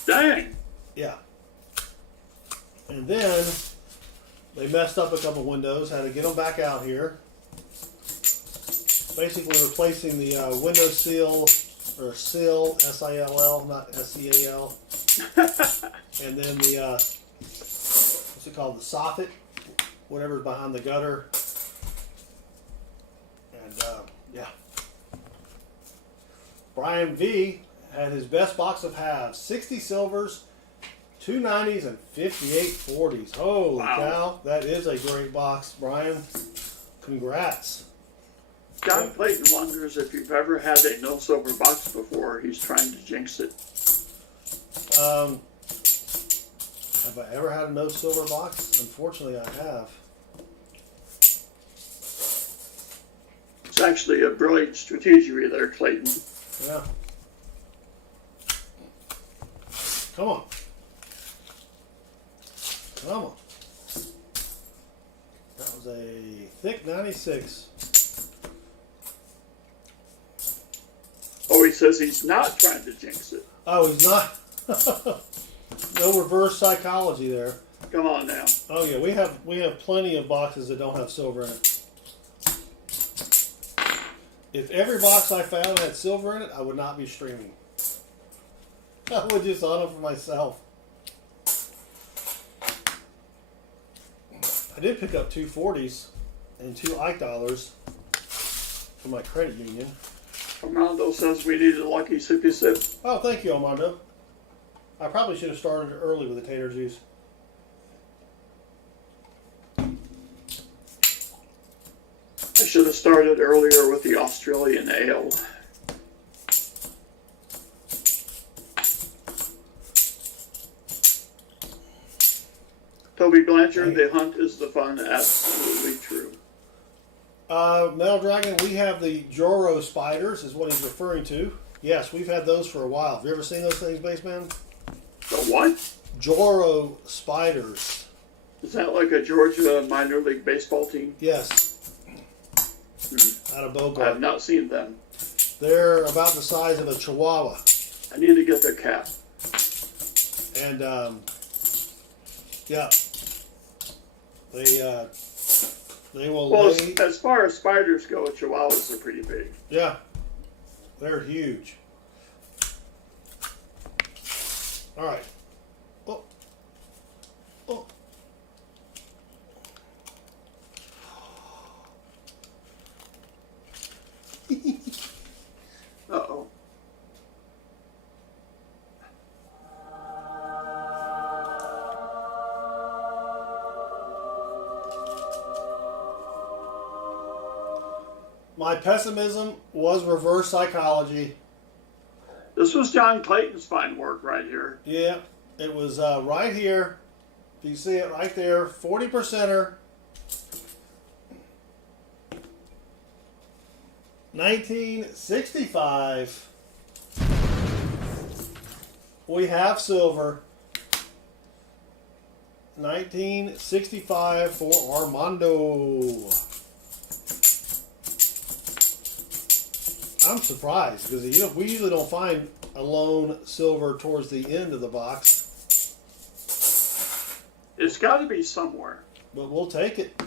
Dang. Yeah. And then they messed up a couple windows, had to get them back out here. Basically replacing the window seal, or sill, S-I-L-L, not S-E-A-L. And then the, what's it called, the soffit, whatever's behind the gutter. And, yeah. Brian V had his best box of halves, 60 silvers, 2 90s, and 58 40s. Holy cow, that is a great box, Brian. Congrats. John Clayton wonders if you've ever had a no silver box before. He's trying to jinx it. Have I ever had a no silver box? Unfortunately, I have. It's actually a brilliant strategy there, Clayton. Yeah. Come on. Come on. That was a thick 96. Oh, he says he's not trying to jinx it. Oh, he's not. No reverse psychology there. Come on now. Oh yeah, we have plenty of boxes that don't have silver in it. If every box I found had silver in it, I would not be streaming. I would just own them for myself. I did pick up 2 40s and 2 Ike dollars for my credit union. Armando says we need a lucky sippy sip. Oh, thank you, Armando. I probably should have started early with the tater juice. I should have started earlier with the Australian ale. Toby Blanchard, the hunt is the fun. Absolutely true. Metal Dragon, we have the Joro spiders, is what he's referring to. Yes, we've had those for a while. Have you ever seen those things, Baseman? The what? Joro spiders. Is that like a Georgia minor league baseball team? Yes. Out of I have Bogart. not seen them. They're about the size of a chihuahua. I need to get their cap. And, yeah. They will Well, lay... as far as spiders go, chihuahuas are pretty big. Yeah. They're huge. All right. Oh. Oh. Uh-oh. My pessimism was reverse psychology. This was John Clayton's fine work right here. Yeah, it was right here. If you see it right there, 40%er. 1965. We have silver. 1965 for Armando. I'm surprised because we usually don't find a lone silver towards the end of the box. It's got to be somewhere. But we'll take it.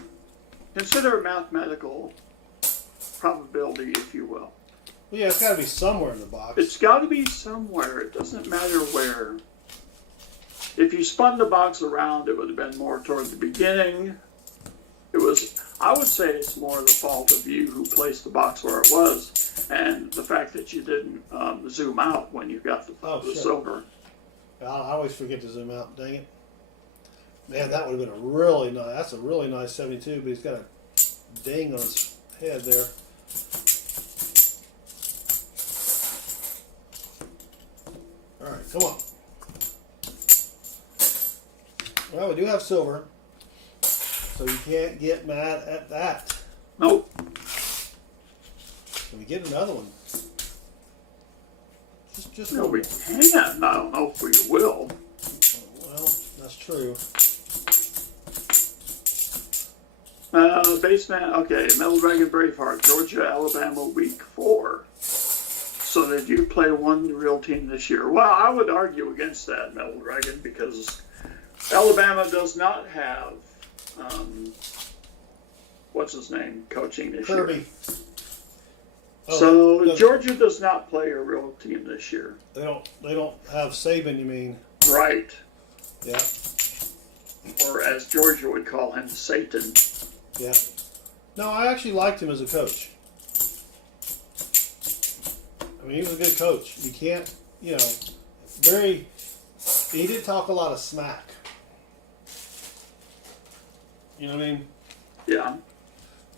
Consider a mathematical probability, if you will. Well, yeah, it's got to be somewhere in the box. It's got to be somewhere. It doesn't matter where. If you spun the box around, it would have been more toward the beginning. It was, I would say it's more the fault of you who placed the box where it was, and the fact that you didn't zoom out when you got the silver. I always forget to zoom out, dang it. Man, that would have been a really nice. That's a really nice 72, but he's got a ding on his head there. All right, come on. Well, we do have silver, so you can't get mad at that. Nope. Can we get another one? Just No, one we more. can. I don't know if we will. Well, that's true. Baseman, okay, Metal Dragon Braveheart, Georgia, Alabama, week 4. So did you play one real team this year? Well, I would argue against that, Metal Dragon, because Alabama does not have, what's his name, coaching this Kirby. year. Oh, So no, Georgia does not play a real team this year. They don't have Saban. You mean? Right. Yeah. Or as Georgia would call him, Satan. Yeah. No, I actually liked him as a coach. I mean, he was a good coach. You can't, he didn't talk a lot of smack. You know what I mean? Yeah.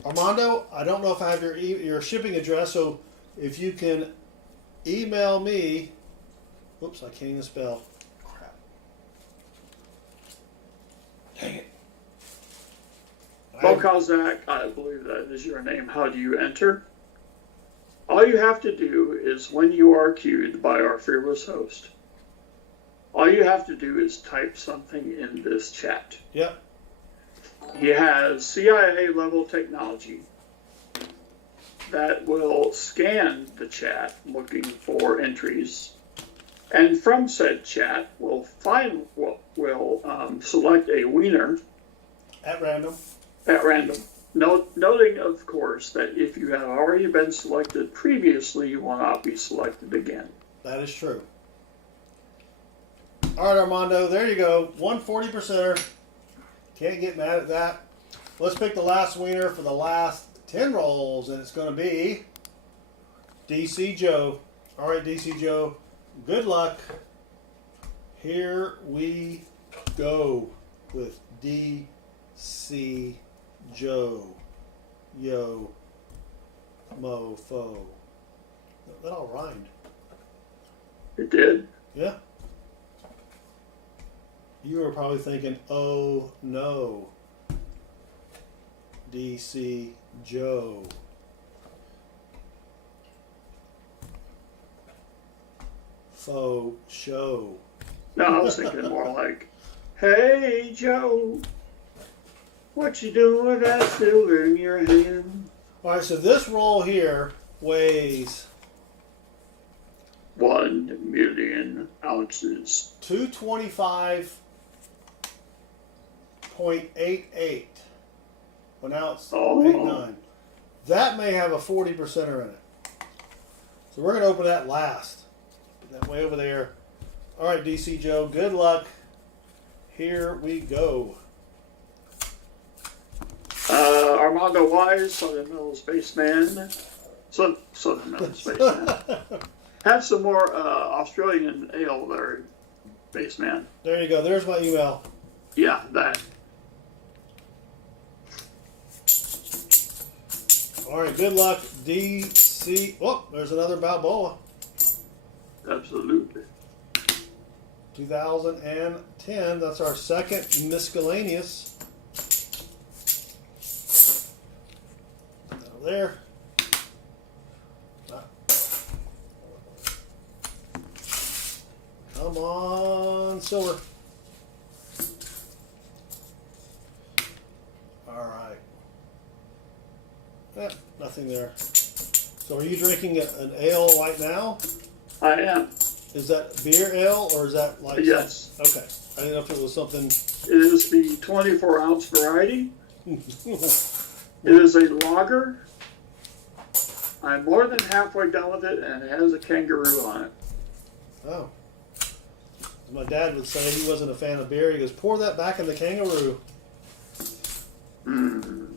Armando, I don't know if I have your shipping address, so if you can email me. Oops, I can't even spell. Crap. Dang it. Well, Kozak, I believe that is your name. How do you enter? All you have to do is when you are queued by our fearless host, all you have to do is type something in this chat. Yep. He has CIA level technology that will scan the chat looking for entries, and from said chat will select a wiener At random. at random. Noting, of course, that if you have already been selected previously, you will not be selected again. That is true. All right, Armando, there you go. 140%er. Can't get mad at that. Let's pick the last wiener for the last 10 rolls, and it's going to be DC Joe. All right, DC Joe, good luck. Here we go with DC Joe. Yo. Mofo. That all rhymed. It did. Yeah. You were probably thinking, oh no, DC Joe. Faux show. No, I was thinking more like, hey, Joe, what you doing with that silver in your hand? All right, so this roll here weighs 1 million ounces. 225.88. 1 ounce, Oh. 89. That may have a 40%er in it. So we're going to open that last. Put that way over there. All right, DC Joe, good luck. Here we go. Armando Wise, Southern Middle Spaceman. Southern Middle Spaceman. Have some more Australian ale there, Spaceman. There you go. There's my email. Yeah, that. All right, good luck, DC. Oh, there's another Balboa. Absolutely. 2010. That's our second miscellaneous. There. Come on, silver. All right. Nothing there. So are you drinking an ale right now? I am. Is that beer ale or is that like... Yes. Okay. I didn't know if it was something... It is the 24-ounce variety. It is a lager. I'm more than halfway done with it, and it has a kangaroo on it. Oh. As my dad would say, he wasn't a fan of beer. He goes, pour that back in the kangaroo. Mm.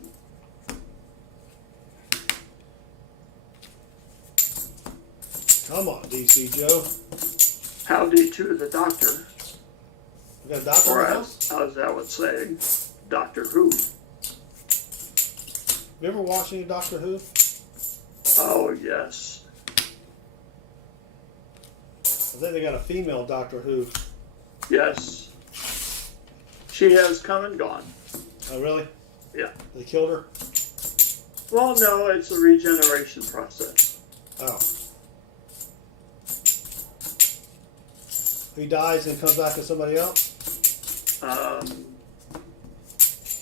Come on, DC Joe. Howdy to the doctor. We got a doctor in Or the house? as I would say, Doctor Who. You ever watch any Doctor Who? Oh, yes. I think they got a female Doctor Who. Yes. She has come and gone. Oh, really? Yeah. They killed her? Well, no, it's a regeneration process. Oh. He dies and comes back as somebody else?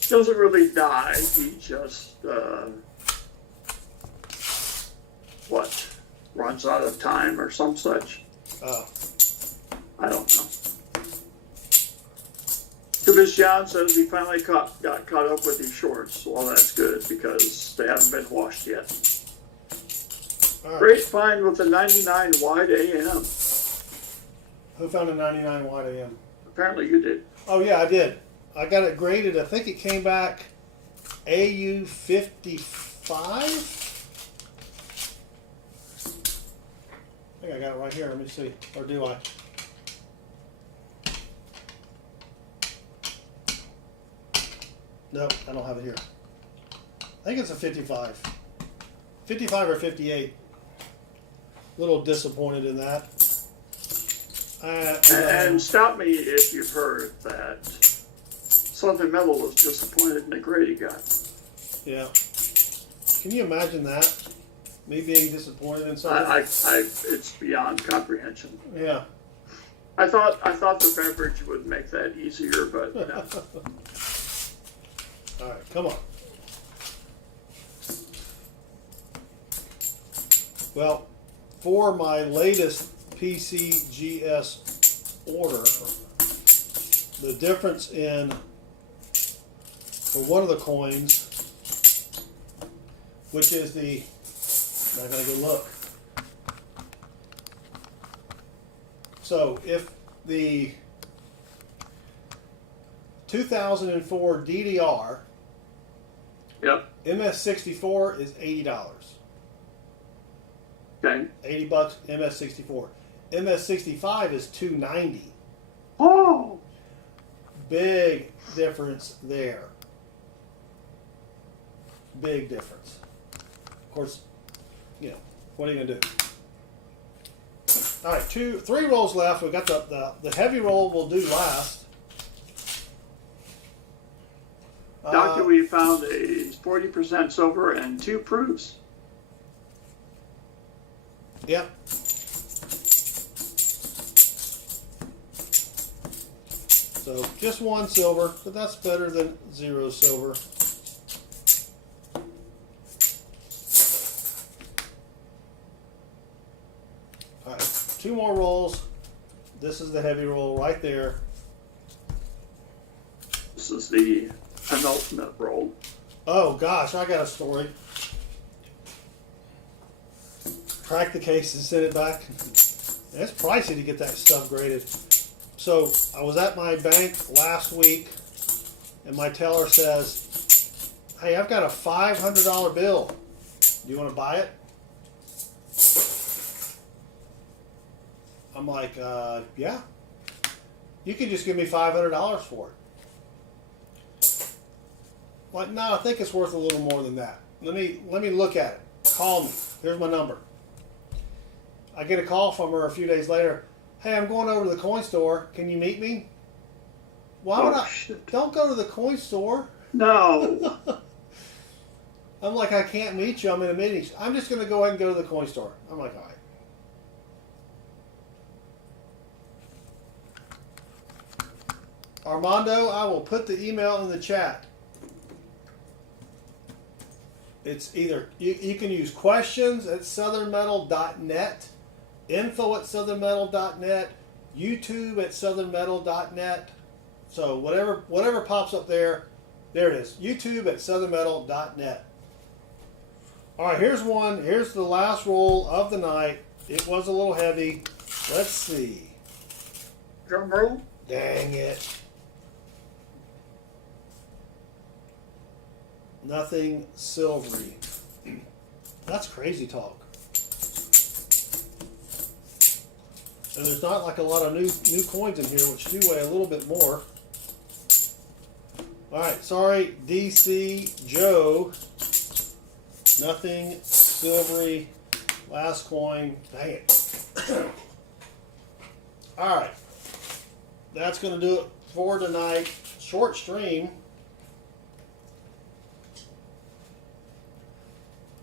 Doesn't really die. He just, runs out of time or some such. Oh. I don't know. Because John says he finally got caught up with his shorts. Well, that's good because they haven't been washed yet. All right. Great find with the 99 wide AM. Who found a 99 wide AM? Apparently you did. Oh, yeah, I did. I got it graded. I think it came back AU 55. I think I got it right here. Let me see. Or do I? Nope, I don't have it here. I think it's a 55. 55 or 58. A little disappointed in that. And stop me if you've heard that Southern Metal was disappointed in the grade he got. Yeah. Can you imagine that? Me being disappointed in something? It's beyond comprehension. Yeah. I thought the beverage would make that easier, but no. All right, come on. Well, for my latest PCGS order, the difference in, for one of the coins, which is the, I'm not going to go look. So if the 2004 DDR Yep. MS64 is $80. Okay. $80 MS64. MS65 is $290. Oh. Big difference there. Big difference. Of course, you know, what are you gonna do? All right, 3 rolls left. We got the heavy roll we'll do last. Doctor, we found a 40% silver and 2 proofs. Yep. So just 1 silver, but that's better than 0 silver. All right, 2 more rolls. This is the heavy roll right there. This is the penultimate roll. Oh gosh, I got a story. Crack the case and send it back. It's pricey to get that stuff graded. So I was at my bank last week, and my teller says, "Hey, I've got a $500 bill. Do you want to buy it?" I'm like, "Yeah. You can just give me $500 for it." Like, no, I think it's worth a little more than that. Let me look at it. Call me. Here's my number. I get a call from her a few days later. "Hey, I'm going over to the coin store. Can you meet me?" Why would I? Shit. Don't go to the coin store. No. I'm like, "I can't meet you. I'm in a meeting." "I'm just going to go ahead and go to the coin store." I'm like, "All right." Armando, I will put the email in the chat. It's either, you can use questions@southernmetal.net, info@southernmetal.net, YouTube@southernmetal.net. So whatever pops up there it is. YouTube@southernmetal.net. All right, here's one. Here's the last roll of the night. It was a little heavy. Let's see. Drum roll. Dang it. Nothing silvery. That's crazy talk. And there's not like a lot of new coins in here, which do weigh a little bit more. All right, sorry, DC Joe. Nothing silvery. Last coin. Dang it. All right, that's going to do it for tonight. Short stream.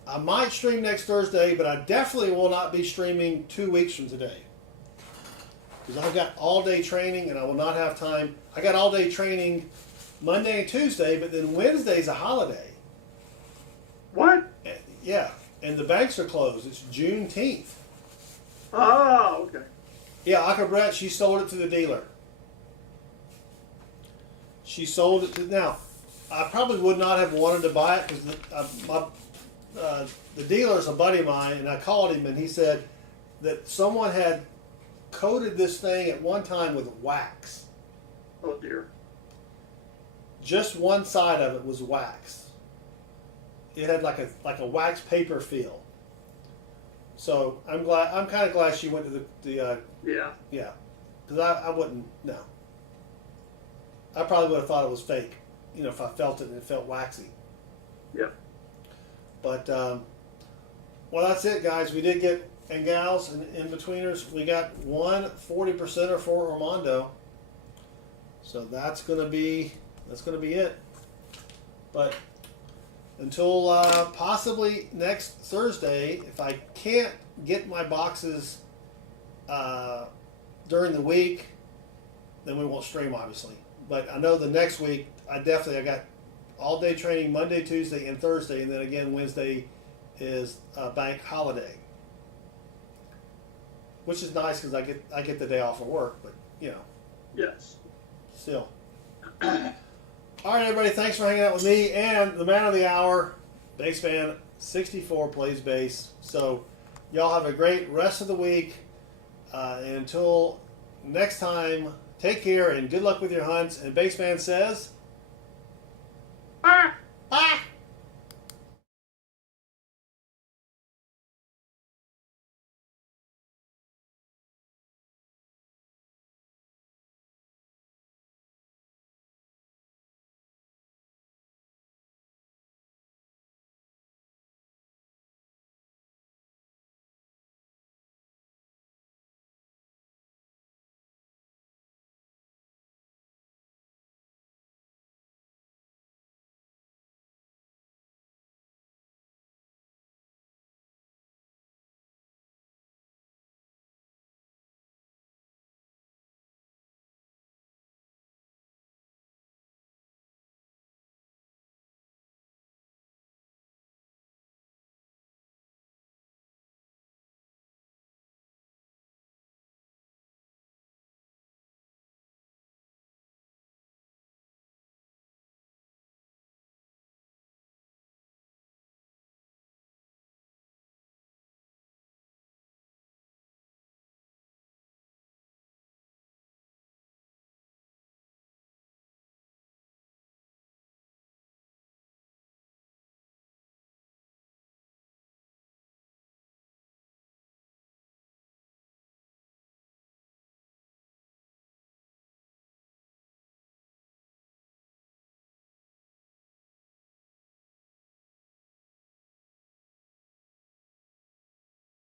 I might stream next Thursday, but I definitely will not be streaming 2 weeks from today. Because I've got all day training and I will not have time. I got all day training Monday and Tuesday, but then Wednesday's a holiday. What? Yeah, and the banks are closed. It's Juneteenth. Oh, okay. Yeah, Aka Brett, she sold it to the dealer. She sold it to, now, I probably would not have wanted to buy it because the dealer's a buddy of mine, and I called him and he said that someone had coated this thing at one time with wax. Oh dear. Just one side of it was wax. It had like a wax paper feel. So I'm kind of glad she went to the Yeah. because I wouldn't, no. I probably would have thought it was fake, if I felt it and it felt waxy. Yeah. But well, that's it, guys. We did get, and gals and in betweeners, we got one 40%er for Armando. So that's gonna be it. But until possibly next Thursday, if I can't get my boxes during the week, then we won't stream, obviously. But I know the next week, I got all day training Monday, Tuesday, and Thursday, and then again Wednesday is a bank holiday, which is nice because I get the day off of work. But Yes. still. All right, everybody, thanks for hanging out with me and the man of the hour, Bassman 64 plays bass. So y'all have a great rest of the week, and until next time, take care and good luck with your hunts. And Bassman says,